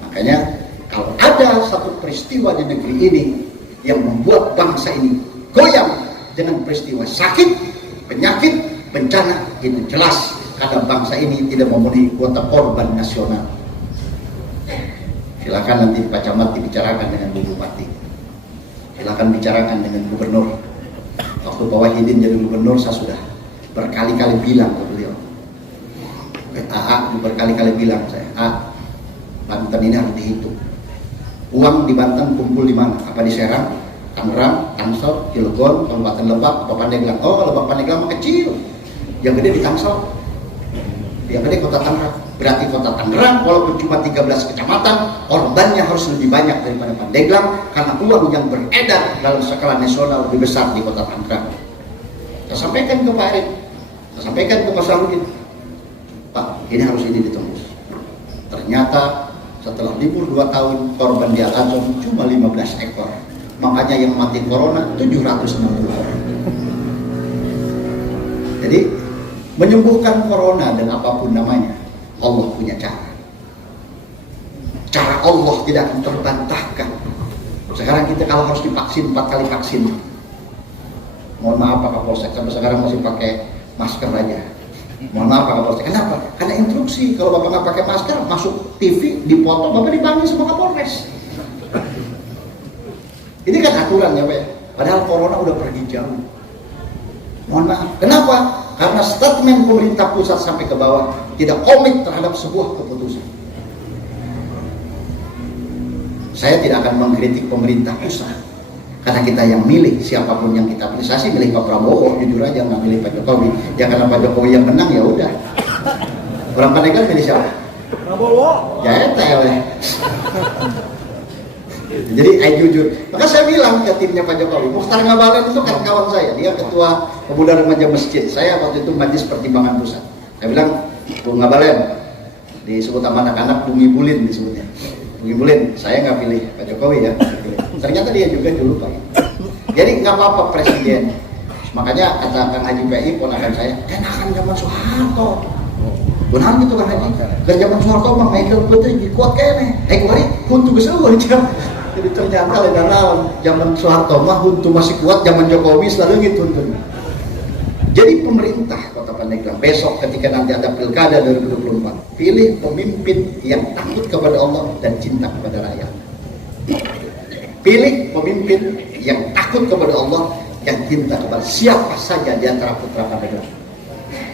Makanya kalau ada satu peristiwa di negeri ini yang membuat bangsa ini goyang dengan peristiwa sakit, penyakit, bencana, itu jelas karena bangsa ini tidak memenuhi kuota korban nasional. Silakan nanti Pak Camat dibicarakan dengan Bu Bupati. Silakan bicarakan dengan Gubernur. Waktu Pak Wahidin jadi Gubernur, saya sudah berkali-kali bilang ke beliau. AA berkali-kali bilang saya, Banten ini harus dihitung. Uang di Banten kumpul di mana? Apa di Serang, Tangerang, Tangsel, Cilegon, Kabupaten Lebak, apa Pandeglang? Oh, Lebak Pandeglang mah kecil. Yang gede di Tangsel. Yang gede kota Tangerang. Berarti kota Tangerang walaupun cuma 13 kecamatan, korbannya harus lebih banyak daripada Pandeglang karena uang yang beredar dalam skala nasional lebih besar di kota Tangerang. Saya sampaikan ke Pak Erik, saya sampaikan ke Pak Sarudin, Pak, ini harus ini ditembus. Ternyata setelah libur 2 tahun, korban di Al-Azhar cuma 15 ekor. Makanya yang mati corona 760 orang. Jadi menyembuhkan corona dan apapun namanya, Allah punya cara. Cara Allah tidak akan terbantahkan. Sekarang kita kalau harus divaksin 4 kali vaksin, mohon maaf Pak Kapolsek, sampai sekarang masih pakai masker aja. Mohon maaf Pak Kapolsek, kenapa? Karena instruksi, kalau Bapak nggak pakai masker, masuk TV, dipotong, Bapak dipanggil sama Kapolres. Ini kan aturan ya Pak ya? Padahal corona udah pergi jauh. Mohon maaf, kenapa? Karena statement pemerintah pusat sampai ke bawah tidak komit terhadap sebuah keputusan. Saya tidak akan mengkritik pemerintah pusat, karena kita yang milih, siapapun yang kita pilih. Saya sih milih Pak Prabowo, jujur aja, nggak milih Pak Jokowi. Ya karena Pak Jokowi yang menang ya udah. Orang Pandeglang milih siapa? Prabowo. Ya etel. Jadi jujur, maka saya bilang ke timnya Pak Jokowi, Mukhtar Ngabalin itu kan kawan saya, dia ketua pemuda remaja masjid. Saya waktu itu Majelis Pertimbangan Pusat. Saya bilang, Bung Ngabalin, disebut sama anak-anak Bung Ibulin disebutnya. Bung Ibulin, saya nggak pilih Pak Jokowi ya. Ternyata dia juga dulu Pak. Jadi nggak apa-apa presiden. Makanya kata Kang Haji PI, ponakan saya, enakan zaman Soeharto. Benar gitu kan Haji. Dan zaman Soeharto mah Michael Putri kuat kayaknya. Kemarin kuntu besar dia. Jadi ternyata dalam zaman Soeharto mah huntu masih kuat, zaman Jokowi selalu gitu. Jadi pemerintah Kota Pandeglang besok ketika nanti ada pilkada 2024, pilih pemimpin yang takut kepada Allah dan cinta kepada rakyat. Pilih pemimpin yang takut kepada Allah yang cinta kepada siapa saja di antara putra Pandeglang.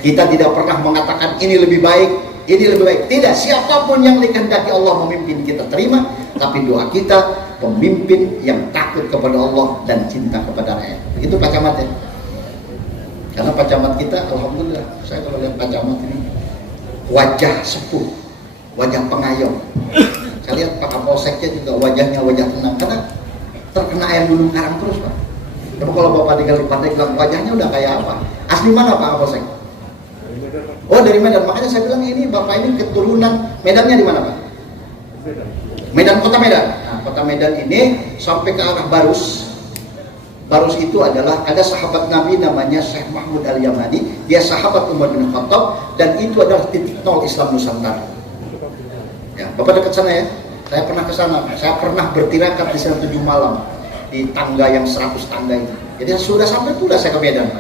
Kita tidak pernah mengatakan ini lebih baik, ini lebih baik. Tidak, siapapun yang dikehendaki Allah memimpin kita terima, tapi doa kita pemimpin yang takut kepada Allah dan cinta kepada rakyat. Begitu Pak Camat ya. Karena Pak Camat kita, alhamdulillah, saya kalau lihat Pak Camat ini wajah sepuh, wajah pengayom. Saya lihat Pak Kapolseknya juga wajahnya wajah tenang, karena terkena air gunung karang terus Pak. Tapi kalau Bapak tinggal di Pandeglang, wajahnya udah kayak apa? Asli mana Pak Kapolsek? Oh dari Medan, makanya saya bilang ini Bapak ini keturunan. Medannya di mana Pak? Medan, kota Medan. Nah, kota Medan ini sampai ke arah Barus. Barus itu adalah ada sahabat Nabi namanya Syekh Mahmud Al-Yamani, dia sahabat Umar bin Khattab, dan itu adalah titik nol Islam Nusantara. Ya, Bapak dekat sana ya. Saya pernah ke sana. Saya pernah bertirakat di sana 7 malam di tangga yang 100 tangga itu. Jadi sudah sampai pula saya ke Medan.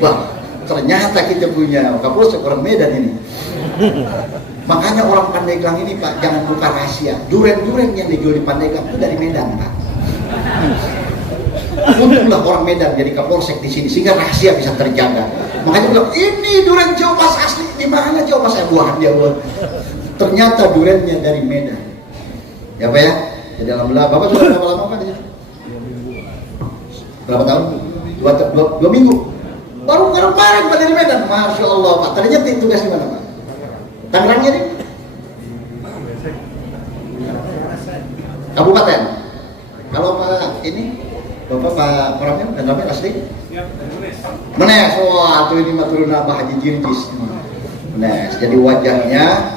Wah, ternyata kita punya Kapolsek orang Medan ini. Makanya orang Pandeglang ini Pak, jangan buka rahasia. Duren-duren yang dijual di Pandeglang itu dari Medan Pak. Untunglah orang Medan jadi Kapolsek di sini sehingga rahasia bisa terjaga. Makanya bilang ini duren Jawa Mas asli, di mana Jawa Mas? Saya buah dia buat. Ternyata durennya dari Medan. Ya Pak ya. Jadi alhamdulillah. Bapak sudah berapa lama Pak di sini? Berapa tahun? 2 minggu. Baru kemarin Pak dari Medan. Masya Allah Pak. Tadinya tugas di mana Pak? Tangerangnya nih? Kabupaten. Kalau Pak ini Bapak Pak Pramil dan Ramil asli? Menes. Wah, tuh ini mah turun Abah Haji Jirjis. Menes. Jadi wajahnya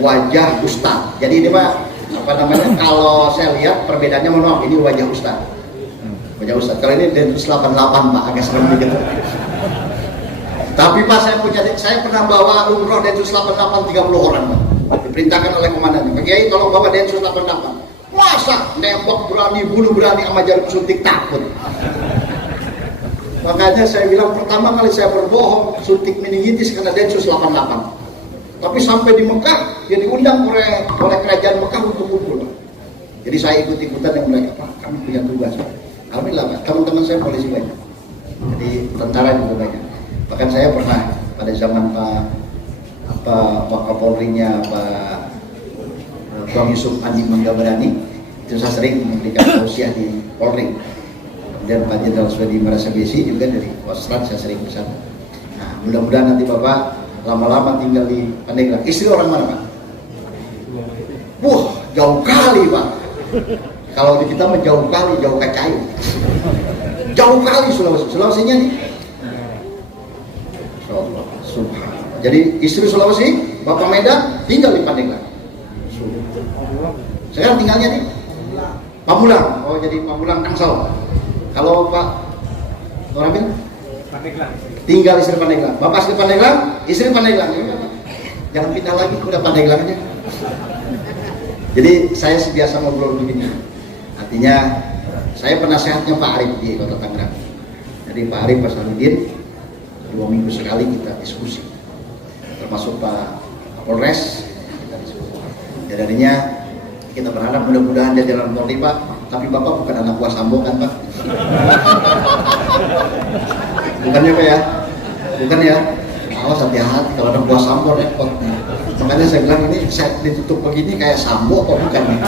wajah ustaz. Jadi ini Pak apa namanya? Kalau saya lihat perbedaannya, mohon maaf, ini wajah ustaz. Wajah ustaz. Kalau ini Densus 88 Pak, agak serem dikit. Tapi Pak saya pernah bawa umroh Densus 88 30 orang Pak. Diperintahkan oleh komandan. Pak Kiai tolong bawa Densus 88. Masa nembak berani, bunuh berani, sama jarum suntik takut. Makanya saya bilang pertama kali saya berbohong suntik meningitis karena Densus 88. Tapi sampai di Mekah dia diundang oleh kerajaan Mekah untuk kumpul. Jadi saya ikut-ikutan dengan mereka, Pak, kami punya tugas. Alhamdulillah, Pak, teman-teman saya polisi banyak. Jadi tentara juga banyak. Bahkan saya pernah pada zaman Pak Kapolrinya Pak Bang Yusuf Andi Manggabarani, itu saya sering memberikan tausiah di Polri. Dan Pak Jenderal Swedi Marasabesi juga dari Kostrat saya sering bersama. Nah, mudah-mudahan nanti Bapak lama-lama tinggal di Pandeglang. Istri orang mana, Pak? Wah, jauh kali, Pak. Kalau di kita mah jauh kali, jauh kacayu. Jauh kali Sulawesinya nih. Subhanallah. Jadi istri Sulawesi, Bapak Medan, tinggal di Pandeglang. Sekarang tinggalnya di Pamulang. Oh, jadi Pamulang Tangsel. Kalau Pak Norabil? Pandeglang. Tinggal istri Pandeglang. Bapak asli Pandeglang, istri Pandeglang. Jangan pindah lagi, udah Pandeglang aja. Jadi saya biasa ngobrol begini. Artinya saya penasehatnya Pak Arif di Kota Tangerang. Jadi Pak Arif Hasanuddin 2 minggu sekali kita diskusi. Termasuk Pak Kapolres kita diskusi. Jadinya kita berharap mudah-mudahan dia jalan Polri, Pak. Tapi Bapak bukan anak buah Sambo kan, Pak? Bukannya Pak ya? Bukan ya? Awas hati-hati kalau anak buah Sambo repot nih. Makanya saya bilang ini saya ditutup begini kayak Sambo atau bukan nih?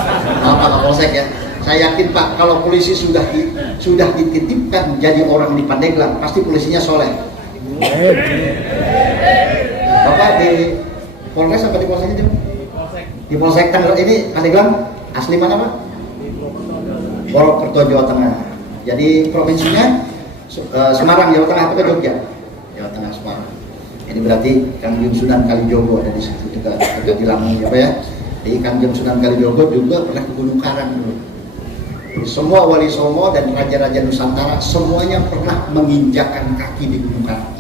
Maaf Pak Kapolsek ya. Saya yakin Pak kalau polisi sudah dititipkan jadi orang di Pandeglang, pasti polisinya soleh. Bapak di Polres apa di Polseknya? Di Polsek Tangerang ini Pandeglang asli mana, Pak? Purwokerto, Jawa Tengah. Jadi provinsinya Semarang, Jawa Tengah atau Jogja? Jawa Tengah, Semarang. Ini berarti Kangjeng Sunan Kalijogo ada di situ juga di Lampung ya, Pak ya. Di Kangjeng Sunan Kalijogo juga pernah ke Gunung Karang dulu. Semua wali songo dan raja-raja Nusantara semuanya pernah menginjakan kaki di Gunung Karang.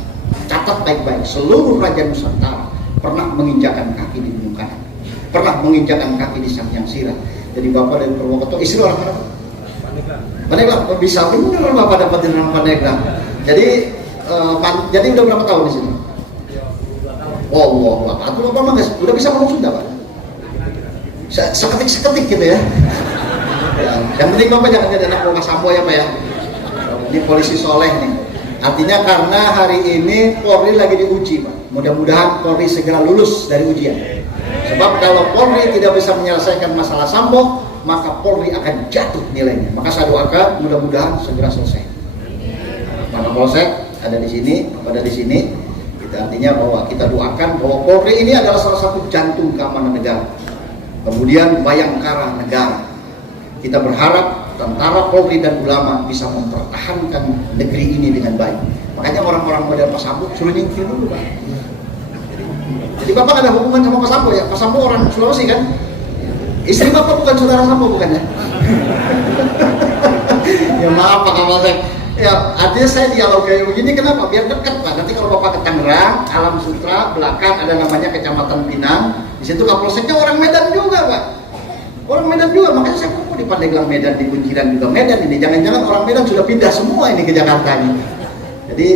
Catat baik-baik, seluruh raja Nusantara pernah menginjakan kaki di Gunung Karang. Pernah menginjakan kaki di Samyang Sirah. Jadi Bapak dari Purwokerto, istri orang mana? Pandeglang. Bisa benar Bapak dapatin orang Pandeglang. Jadi udah berapa tahun di sini? Wow, Bapak mah udah bisa ngomong Sunda, Pak. Seketik gitu ya. Yang penting Bapak jangan jadi anak buah Sambo ya, Pak ya. Ini polisi soleh nih. Artinya karena hari ini Polri lagi diuji, Pak. Mudah-mudahan Polri segera lulus dari ujian. Sebab kalau Polri tidak bisa menyelesaikan masalah Sambo, maka Polri akan jatuh nilainya. Maka saya doakan mudah-mudahan segera selesai. Pak Kapolsek ada di sini, Bapak ada di sini. Artinya bahwa kita doakan bahwa Polri ini adalah salah satu jantung keamanan negara. Kemudian bayangkara negara. Kita berharap tentara, Polri dan ulama bisa mempertahankan negeri ini dengan baik. Makanya orang-orang model Pak Sambo suruh nyingkir dulu, Pak. Jadi Bapak ada hubungan sama Pak Sambo ya? Pak Sambo orang Sulawesi kan? Istri Bapak bukan saudara Sambo bukan ya? Ya maaf Pak Kapolsek. Ya, artinya saya dialog kayak begini kenapa? Biar dekat Pak. Nanti kalau Bapak ke Tangerang, Alam Sutra, belakang ada namanya Kecamatan Pinang. Di situ Kapolseknya orang Medan juga, Pak. Orang Medan juga, makanya saya kumpul di Pandeglang Medan, di Kunciran juga Medan ini. Jangan-jangan orang Medan sudah pindah semua ini ke Jakarta ini. Jadi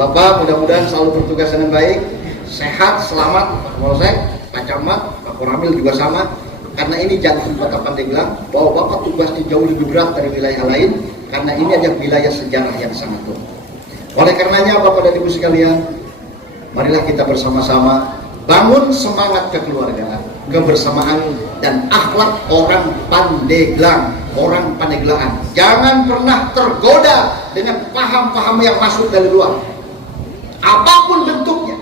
Bapak mudah-mudahan selalu bertugas dengan baik, sehat, selamat, Pak Kapolsek, Pak Camat, Pak Koramil juga sama. Karena ini jantung kota Pandeglang, bahwa Bapak tugasnya jauh lebih berat dari wilayah lain. Karena ini adalah wilayah sejarah yang sangat tua. Oleh karenanya Bapak dan Ibu sekalian, marilah kita bersama-sama bangun semangat kekeluargaan, kebersamaan, dan akhlak orang Pandeglang, orang Pandeglangan. Jangan pernah tergoda dengan paham-paham yang masuk dari luar, apapun bentuknya.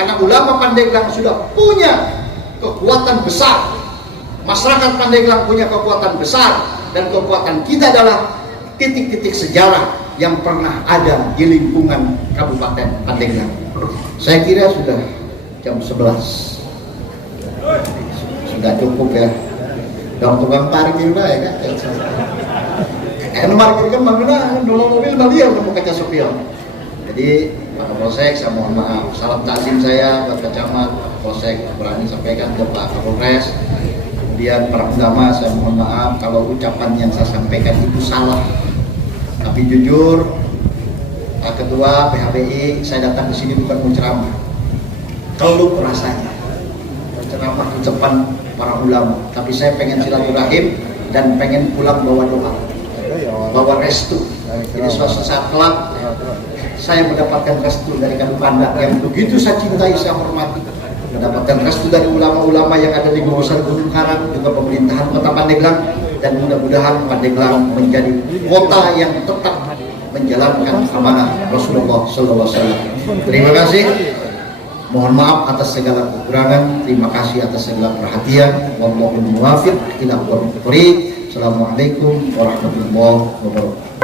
Karena ulama Pandeglang sudah punya kekuatan besar. Masyarakat Pandeglang punya kekuatan besar, dan kekuatan kita adalah titik-titik sejarah yang pernah ada di lingkungan Kabupaten Pandeglang. Saya kira sudah jam 11. Sudah cukup ya. Dong tukang parkir lah ya kan. Parkir kan mana dulu mobil baliar ke kaca sopir. Jadi Pak Kapolsek saya mohon maaf. Salam takzim saya buat Pak Camat, Pak Kapolsek berani sampaikan ke Pak Kapolres. Kemudian para ulama saya mohon maaf kalau ucapan yang saya sampaikan itu salah. Tapi jujur, Pak Ketua PHBI, saya datang ke sini bukan mau ceramah. Keluh rasanya ceramah di depan para ulama. Tapi saya pengen silaturahim dan pengen pulang bawa doa, bawa restu. Jadi suatu saat kelak saya mendapatkan restu dari Kang Panda yang begitu saya cintai, saya hormati, mendapatkan restu dari ulama-ulama yang ada di gugusan Gunung Karang, juga pemerintahan Kota Pandeglang, dan mudah-mudahan Pandeglang menjadi kota yang tetap menjalankan amanah Rasulullah SAW. Terima kasih. Mohon maaf atas segala kekurangan. Terima kasih atas segala perhatian. Wallahul muwaffiq ila aqwamit thoriq. Assalamualaikum warahmatullahi wabarakatuh.